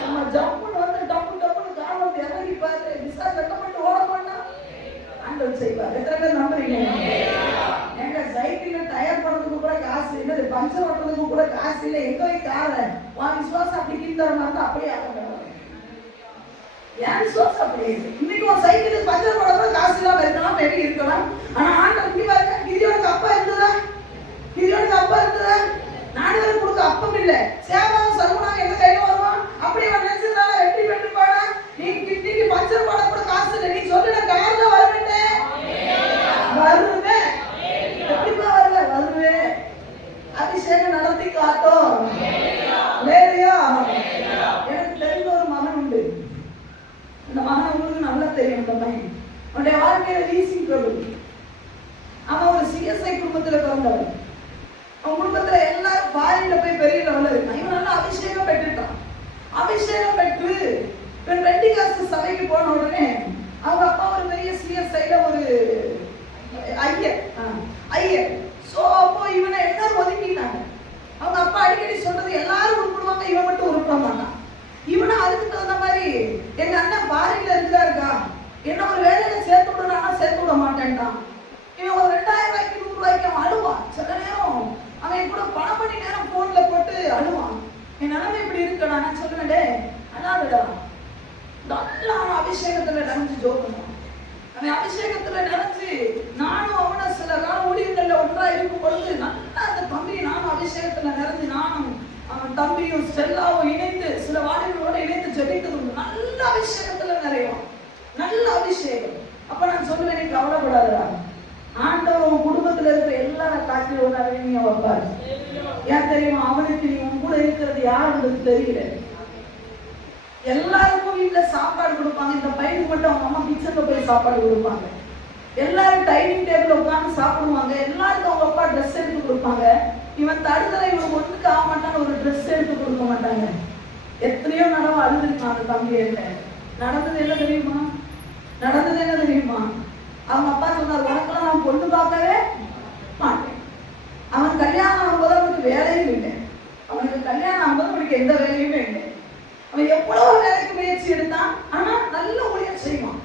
நம்ம ஜம்முன்னு வந்து டப்பு டப்புன்னு காரணம் இறங்கி பாரு. விசா கட்டப்பட்டு ஓட பண்ணா ஆண்டவர் செய்வார். எத்தனை பேர் நம்புறீங்க? எங்க சைக்கிள்ல டயர் போடுறதுக்கு கூட காசு இல்லை, பஞ்சர் ஓட்டுறதுக்கு கூட காசு இல்லை. எங்க போய் காரை உன் விசுவாசம் அப்படி கிண்டற மாதிரி அப்படியே ஆகணும். என் விசுவாசம் அப்படி இருக்கு. இன்னைக்கு உன் சைக்கிளுக்கு பஞ்சர் போட கூட காசு இல்லாம இருக்கலாம், மேபி இருக்கலாம். ஆனா ஆண்டவர் இப்படி பாருங்க, கிதியோனுக்கு அப்பா இருந்ததா? கிதியோனுக்கு அப்பா இருந்ததா? நாடு வரை கொடுக்க அப்பம் இல்லை. சேவாவும் சர்வனாவும் எந்த கையில வருவான்? அப்படி அவன் நினைச்சதுனால வெற்றி பெற்று போனா நீங்க பஞ்சர் போட கூட காசு இல்லை. நீ சொல்லுற கார்ல வருவேன் வருவேன். எப்படிப்பா வருவேன்? வருவேன். அபிஷேகம் நடத்தி காட்டும். லேலியா எனக்கு தெரிந்த ஒரு மகன் உண்டு. இந்த மகன் உங்களுக்கு நல்லா தெரியும். இந்த பையன் அவனுடைய வாழ்க்கையில லீசிங் தொழில். அவன் ஒரு சிஎஸ்ஐ குடும்பத்துல பிறந்தவன். அவன் குடும்பத்துல எல்லாரும் ஃபாரின்ல போய் பெரிய லெவல்ல இருக்கான். இவன் நல்லா அபிஷேகம் பெற்றுட்டான். அபிஷேகம் பெற்று பெண்டிகாஸ்ட் சபைக்கு போன உடனே அவங்க அப்பா ஒரு பெரிய சிஎஸ்ஐல ஒரு ஐயர். சோ அப்போ இவனை எல்லாரும் ஒதுக்கிட்டாங்க. அவங்க அப்பா அடிக்கடி சொல்றது எல்லாரும் உருப்பிடுவாங்க, இவன் மட்டும் உருப்பிட மாட்டான். இவனை அதுக்கு தகுந்த மாதிரி எங்க அண்ணன் ஃபாரின்ல இருந்தாருக்கா, என்ன ஒரு வேலையில சேர்த்து விடணும்னா சேர்த்து விட மாட்டேன்ட்டான். இவன் ஒரு 2000 ரூபாய்க்கு 100 ரூபாய்க்கு அவன் அழுவான். சில நேரம் அவன் கூட பணம் பண்ணி நேரம் போன்ல போட்டு அழுவான். என் நிலைமை இப்படி இருக்கு. நான் சொல்லுவேன், அதான்டா நல்லா அவன் அபிஷேகத்துல நிறைஞ்சு ஜோக்கணும். அவன் அபிஷேகத்துல நிறைஞ்சு நானும் அவனை சில கால ஊழியர்கள்ல ஒன்றா இருக்கும் பொழுது நல்லா அந்த தம்பி நானும் அபிஷேகத்துல நிறைஞ்சு நானும் அவன் தம்பியும் ஸ்டெல்லாவும் இணைந்து சில வாலிபர்களோட இணைந்து ஜெபித்தது நல்ல அபிஷேகத்துல நிறையும். நல்ல அபிஷேகம். அப்ப நான் சொல்லுவேன், நீ கவலைப்படாதா, ஆண்டவர் குடும்பத்துல இருக்கிற எல்லாரும் காட்சி ஒன்றாவே நீங்க வைப்பாரு. ஏன் தெரியுமா? அவனுக்கு நீ உன் கூட இருக்கிறது யாருன்னு தெரியல. எல்லாருக்கும் வீட்டுல சாப்பாடு கொடுப்பாங்க. இந்த பையனுக்கு மட்டும் அவங்க அம்மா கிச்சன்ல போய் சாப்பாடு கொடுப்பாங்க. எல்லாரும் டைனிங் டேபிள் உட்காந்து சாப்பிடுவாங்க. எல்லாருக்கும் அவங்க அப்பா ட்ரெஸ் எடுத்து கொடுப்பாங்க. இவன் தடுதலை இவன் ஒண்ணுக்கு ஆக மாட்டான்னு ஒரு ட்ரெஸ் எடுத்து கொடுக்க மாட்டாங்க. எத்தனையோ நடவு அழுதுருக்கான் அந்த தம்பி. நடந்தது என்ன தெரியுமா? நடந்தது என்ன தெரியுமா? அவங்க அப்பா சொன்னார், உனக்கெல்லாம் நான் பொண்ணு பார்க்கவே மாட்டேன். அவன் கல்யாணம் ஆகும்போது அவனுக்கு வேலையும் இல்லை. அவனுக்கு கல்யாணம் ஆகும்போது அவனுக்கு எந்த வேலையுமே இல்லை. அவன் எவ்வளவு வேலைக்கு முயற்சி எடுத்தான். ஆனா நல்ல ஊழியம் செய்வான்,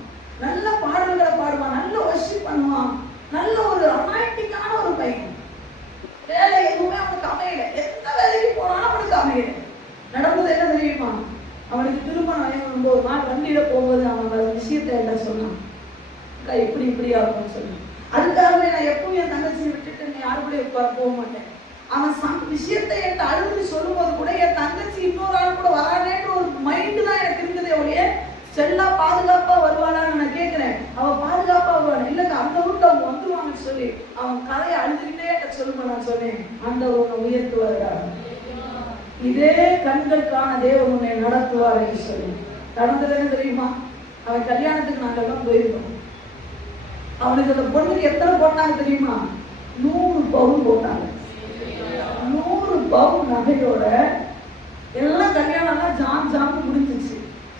நல்ல பாடல்களை பாடுவான், நல்ல வொர்ஷிப் பண்ணுவான், நல்ல ஒரு ரொமான்டிக்கான ஒரு பையன். வேலை எதுவுமே அவனுக்கு அமையல. எந்த வேலைக்கு போனாலும் அவனுக்கு அமையல. நடந்தது என்ன தெரியுமா? அவனுக்கு திருமணம் ஒரு நாள் வண்டியில போகும்போது அவன் விஷயத்தை என்ன சொன்னான், இப்படி இப்படி ஆகும்னு சொல்லி. அதுக்காகவே நான் எப்பவும் என் தங்கச்சியை விட்டுட்டு நீ யாரு கூட போக மாட்டேன். அவன் விஷயத்தை என்கிட்ட அழுது சொல்லும் போது கூட என் தங்கச்சி இன்னொரு ஆள் கூட வரானேன்ற ஒரு மைண்டு தான் எனக்கு இருந்ததே ஒழிய செல்லா பாதுகாப்பா வருவாளான்னு நான் கேட்கிறேன். அவன் பாதுகாப்பா வருவான் இல்லைங்க, அந்த வீட்டுல அவங்க வந்துருவாங்கன்னு சொல்லி அவன் கதையை அழுதுகிட்டே என்கிட்ட சொல்லுங்க. நான் சொன்னேன், ஆண்டவர் உன்னை உயர்த்துவார், இதே கண்களுக்கான தேவன் உன்னை நடத்துவார் என்று சொல்லி. நடந்தது என்ன தெரியுமா? அவன் கல்யாணத்துக்கு நாங்கெல்லாம் போயிருந்தோம். அவனுக்கு அந்த பொண்ணுக்கு எத்தனை போட்டாங்க தெரியுமா? 100 பவுன் போட்டாங்க. 100 பவுன் நகையோட எல்லாம் கல்யாணம்லாம் ஜாம் முடிஞ்சிச்சு.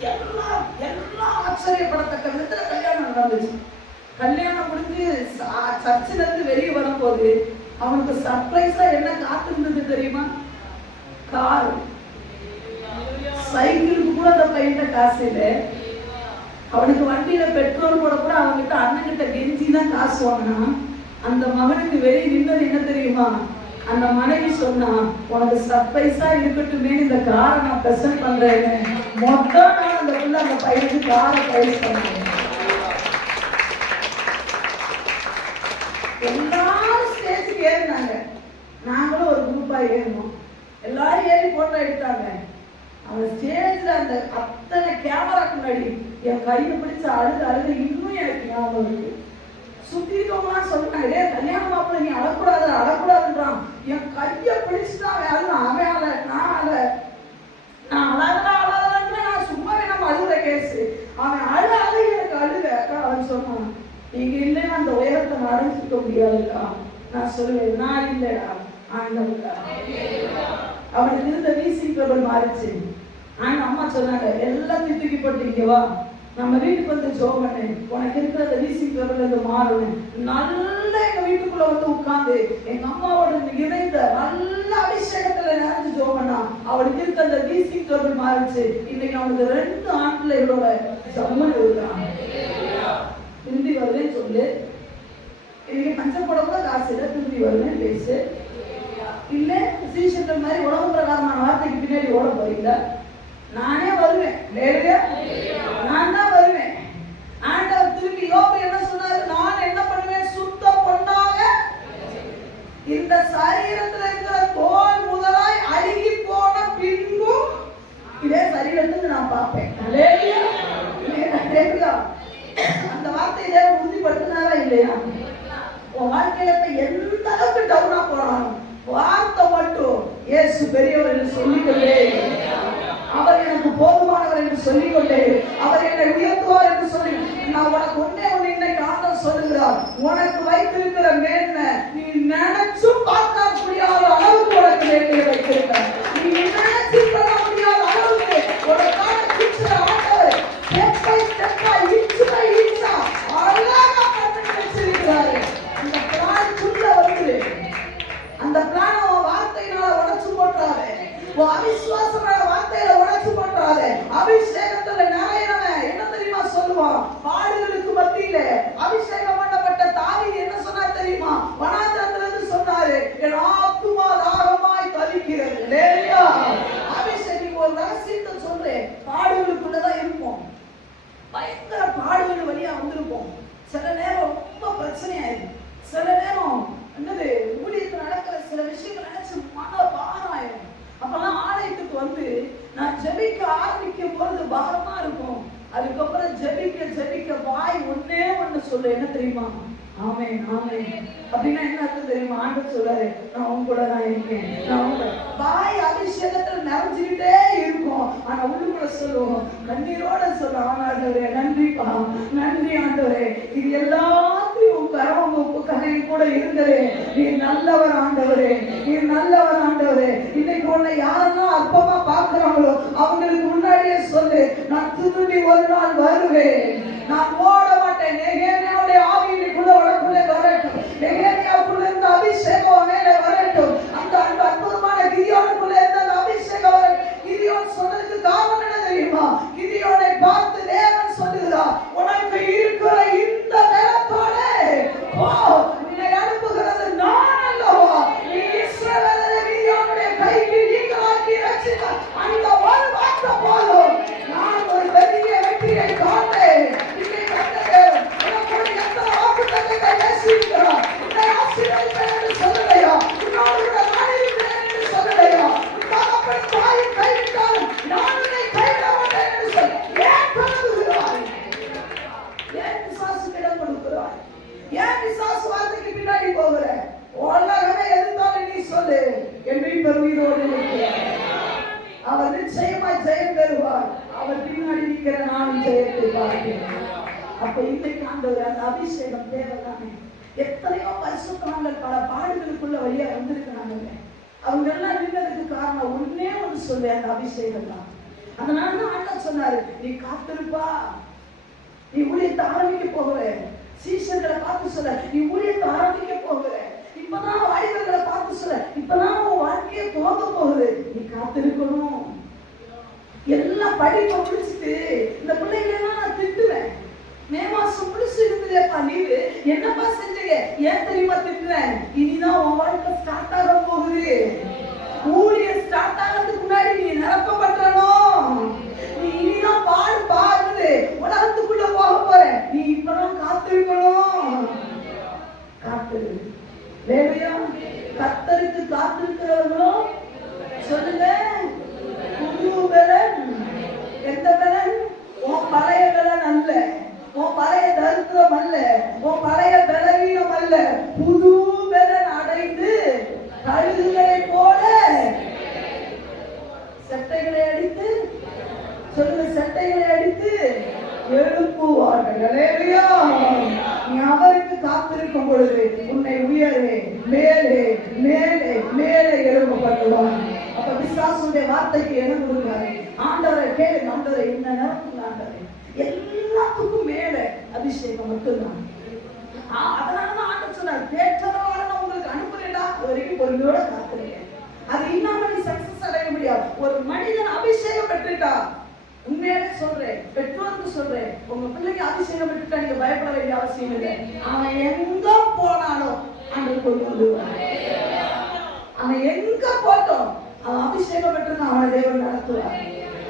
எல்லாம் ஆச்சரியப்படத்தக்க விதத்துல கல்யாணம் நடந்துச்சு. கல்யாணம் முடிஞ்சு சர்ச்சில இருந்து வெளியே வரும்போது அவனுக்கு சர்ப்ரைஸா என்ன காத்திருந்தது தெரியுமா? கார். சைக்கிளுக்கு கூட அந்த பையன் காசு இல்லை. அவனுக்கு வண்டியில பெட்ரோல் போட கூட அவன்கிட்ட அண்ணன்கிட்ட கெஞ்சி தான் காசு வாங்கினா. அந்த மகனுக்கு வெளியே நின்னது தெரியுமா? அந்த மனைவி சொன்னா, உனக்கு சர்ப்ரைஸா இருக்கட்டுமே இந்த காரை நான் பிரசன்ட் பண்றேன்னு மொத்தம் நான் அந்த புள்ள அந்த பையனுக்கு காரை பிரைஸ் பண்ணேன். எல்லாரும் ஸ்டேஜுக்கு ஏறினாங்க, நாங்களும் ஒரு குரூப்பா ஏறினோம். எல்லாரும் ஏறி போட்டோ எடுத்தாங்க. அவன் ஸ்டேஜ்ல அந்த அத்தனை கேமராக்கு முன்னாடி என் கையை பிடிச்ச அழுது இன்னும் எனக்கு ஞாபகம் இருக்கு. சுத்தி இருக்கவங்களாம் சொல்றாங்க, டே கல்யாண மாப்பிள்ள நீ அழக்கூடாதுன்றான். என் கையை பிடிச்சுதான் நான் அழாததான் நான் சும்மாவே நம்ம அழுகுற கேஸ். அவன் அழு எனக்கு அழுக. அவன் சொன்னான், நீங்க இல்லைன்னா அந்த உயரத்தை அடைஞ்சிக்க முடியாதுக்கா. நான் சொல்லுவேன், நான் இல்லைடா, ஆண்டவன்டா. அவனுக்கு இருந்த வீசிங் ட்ரபிள் மாறிச்சு. அம்மா சொன்னாங்க, எல்லாத்தையும் தூக்கி போட்டு இங்க வா, நம்ம வீட்டுக்கு வந்து ஜோம் பண்ணு, உனக்கு இருக்கிற அந்த வீசிங் ட்ரபிள் இருந்து மாறுவேன். நல்லா எங்க வீட்டுக்குள்ள வந்து உட்கார்ந்து எங்க அம்மாவோட இணைந்த நல்ல அபிஷேகத்துல நிறைஞ்சு ஜோம் பண்ணா. அவனுக்கு இருக்க அந்த வீசிங் ட்ரபிள் மாறிச்சு. இன்னைக்கு அவனுக்கு 2 ஆண் பிள்ளைகளோட ஜம்மன் இருக்கான். திரும்பி வருவேன்னு சொல்லு, இன்னைக்கு பஞ்சம் போட கூட காசு இல்லை, திரும்பி வருவேன் பேசு. இல்ல சீசன் மாதிரி உலக பிரகாரமான வார்த்தைக்கு பின்னாடி ஓட போறீங்க. நானே வருவேன், நான் தான் வருவேன். ஆண்டவர் திரும்பி யோபு என்ன சொன்னாரு? நான் என்ன பண்ணுவேன்? சுத்த பொன்னாக இந்த சரீரத்தில் இருக்கிற தோல் முதலாய் அழுகி போன பின்பும் இதே சரீரத்துக்கு நான் பார்ப்பேன். அந்த வார்த்தையில உறுதிப்படுத்தினாரா இல்லையா? உன் வாழ்க்கையில எந்த அளவுக்கு டவுனா போனாலும் வார்த்தை மட்டும் இயேசு பெரியவர் என்று சொல்லிக்கொண்டே, அவர் எனக்கு போதுமானவர் என்று சொல்லிக்கொண்டே, அவர் என்னை உயர்த்துவார் என்று சொல்லி, நான் உனக்கு ஒன்னே இன்னைக்கு ஆண்டவர் சொல்லுகிறார், உனக்கு வைத்திருக்கிற மேன்மை நீ நினைச்சும் பார்க்க முடியாத அளவுக்கு உனக்கு மேன்மையை வைத்திருக்க. நீ நினைச்சு பண்ண முடியாத அளவுக்கு உனக்கான பிக்சர் ஆண்டவர் ஸ்டெப் பை ஸ்டெப்பா இன்ச் பை இன்ச்சா அழகா பண்ணி வச்சிருக்கிறாரு. அந்த பிளான் சொல்ல வருது. அந்த பிளான உன் வார்த்தையினால உடைச்சு போட்டாரு, உன் அவிசுவாசமான வார்த்தையில உடைச்சு போட்டாரு. அபிஷேகத்துல நிறையவன் என்ன தெரியுமா சொல்லுவான்? பாடுகளுக்கு மத்தியில அபிஷேகம் பண்ணப்பட்ட தாவீது என்ன சொன்னார் தெரியுமா? வனாந்தரத்துல இருந்து சொன்னாரு, என் ஆத்துமா தாகமாய் தவிக்கிறது. லேலியா அபிஷேகம் ஒரு ரகசியத்தை சொல்றேன். பாடுகளுக்குள்ளதான் இருப்போம், பயங்கர பாடுகள் வழியா வந்திருப்போம். சில நேரம் ரொம்ப பிரச்சனையாயிருக்கும், சில நேரம் என்னது ஊழியத்தில் நடக்கிற சில விஷயங்கள் நினைச்சு மன பாரம் ஆயிடும். அப்பெல்லாம் ஆலயத்துக்கு வந்து நான் ஜெபிக்க ஆரம்பிக்கும் பொழுது பாரமா இருக்கும். அதுக்கப்புறம் ஜெபிக்க வாய் ஒன்னே ஒண்ணு சொல்லு, என்ன தெரியுமா? ஆமென் ஆமென். அப்படின்னா என்ன அர்த்தம் தெரியுமா? ஆண்டவர் சொல்றாரு, நான் உங்க கூட தான் இருக்கேன். வாய் அபிஷேகத்தில் நிறைஞ்சுக்கிட்டே இருக்கும், ஆனா உள்ளுக்குள்ள சொல்லுவோம், கண்ணீரோட சொல்லுவோம், ஆண்டவரே நன்றிப்பா, நன்றி ஆண்டவரே, இது எல்லாத்தையும் கரையும் கூட இருந்ததே, நீ நல்லவர் ஆண்டவரே, நீ நல்லவர் ஆண்டவரே. இன்னைக்கு உன்னை யாரெல்லாம் அற்பமா பாக்குறாங்களோ அவங்களுக்கு முன்னாடியே சொல்லு, நான் திரும்பி ஒரு நாள் வருவேன், நான் ஓட மாட்டேன். நெகேமியாவுடைய ஆவி இன்னைக்குள்ள உனக்குள்ளே வரட்டும். நெகேமியாவுக்குள்ள இருந்த அபிஷேகம் மேலே வரட்டும். அந்த அற்புதமான கிதியோனுக்குள்ள இருந்த அபிஷேகம் வரட்டும். கிதியோன் சொன்னதுக்கு காரணம் என்ன தெரியுமா? கிதியோனை பார்த்து தேவன் சொல்லுகிறார், உனக்கு இருக்கிற இந்த பலத்தோட போ, உன்னை அனுப்புகிறது நான் அல்லவா? நீ இஸ்ரவேலரை கிதியோனுடைய கைக்கு நீங்களாக்கி ரட்சித்தார். அந்த ஒரு வார்த்தை போதும், நான் ஒரு பெரிய வெற்றியை காண்பேன். அவர் நிச்சயமாய் ஜெயம் பெறுவார். அவர் பின்னாடி நிற்கிற நானும் ஜெயத்தை பார்க்கிறேன். அப்ப இன்னைக்கு ஆண்டவர் அந்த அபிஷேகம் தேவைதானே. எத்தனையோ பரிசுத்தவான்கள் பல பாடுகளுக்குள்ள வழியா வந்திருக்கிறாங்க. அவங்க எல்லாம் நின்றதுக்கு காரணம் ஒன்னே ஒன்று சொல்லு, அந்த அபிஷேகம் தான். அதனால ஆண்டவர் சொன்னாரு, நீ காத்திருப்பா, நீ ஊழியத்தை ஆரம்பிக்க போகிற. சீஷர்களை பார்த்து சொல்ல, நீ ஊழியத்தை ஆரம்பிக்க போகிற. இப்பதான் வாலிபர்களை பார்த்து சொல்ல, இப்பதான் உன் வாழ்க்கையை துவங்க போகுது, நீ காத்திருக்கணும். எல்லாம் படிப்பை முடிச்சுட்டு இந்த பிள்ளைகளெல்லாம் நான் திட்டுவேன். மே மாசம் முடிச்சு இருந்ததேப்பா லீவு, என்னப்பா செஞ்சீங்க? ஏன் தெரியுமா திட்டுவேன்? இனிதான் உன் வாழ்க்கை கர்த்தருக்கு காத்திருக்கிறவர்களோ சொல்லுங்க, புது பலன். எந்த பலன்? உன் பழைய பலன் அல்ல, உன் பழைய தரித்திரம் அல்ல, உன் பழைய பலவீனம் அல்ல. புது பலன் அடைந்து கழுகுகளை போல செட்டைகளை அடித்து, சொல்லுங்க, செட்டைகளை அடித்து எழுப்புவார்கள். அல்லேலூயா. நீ அவருக்கு காத்திருக்கும் பொழுது உன்னை உயரே மேலே மேலே மேலே எழுப்பப்படுவான். அப்ப விசுவாசனுடைய வார்த்தைக்கு என்ன கொடுக்கிறாரு? ஆண்டவரை கேளு, ஆண்டவரை என்ன நடக்கும், ஆண்டவரை எல்லாத்துக்கும் மேல அபிஷேகம் மட்டும்தான். அதனாலதான் ஆண்டவர் சொன்னார், தேற்றரவாள நான் உங்களுக்கு அனுப்புறேன்டா, அது வரைக்கும் பொறுமையோட காத்திருக்கேன். அது இல்லாம நீ சக்சஸ் அடைய முடியாது. ஒரு மனிதன் அபிஷேகம் பெற்றுட்டா, உண்மையாவே சொல்றேன், பெற்றோருக்கு சொல்றேன், உங்க பிள்ளைக்கு அபிஷேகம் பெற்றுட்டா நீங்க பயப்பட வேண்டிய அவசியம் இல்லை. அவன் எங்க போனாலும் ஆண்டவர் கொண்டு வந்துருவான். அவன் எங்க போட்டோம், அவன் அபிஷேகம் பெற்றுனா அவனை தேவன் நடத்துவார்.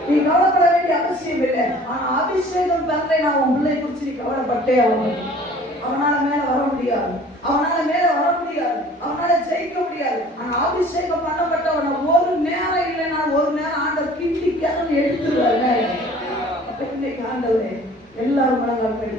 நீ கவலைப்பட வேண்டிய அவசியம் இல்லை. ஆனா அபிஷேகம் பெறலை, நான் உன் பிள்ளை குறிச்சு நீ கவலைப்பட்டே ஆகணும். அவனால மேல வர முடியாது, அவனால மேல வர முடியாது, அவனால ஜெயிக்க முடியாது. ஆனா அபிஷேகம் பண்ணப்பட்டவன ஒரு நேரம் இல்லைன்னா ஒரு நேரம் ஆண்டவர் கிண்டி கிளம்பி எடுத்துருவாரு. இன்னைக்கு ஆண்டவரே எல்லாரும் மனங்கள் படி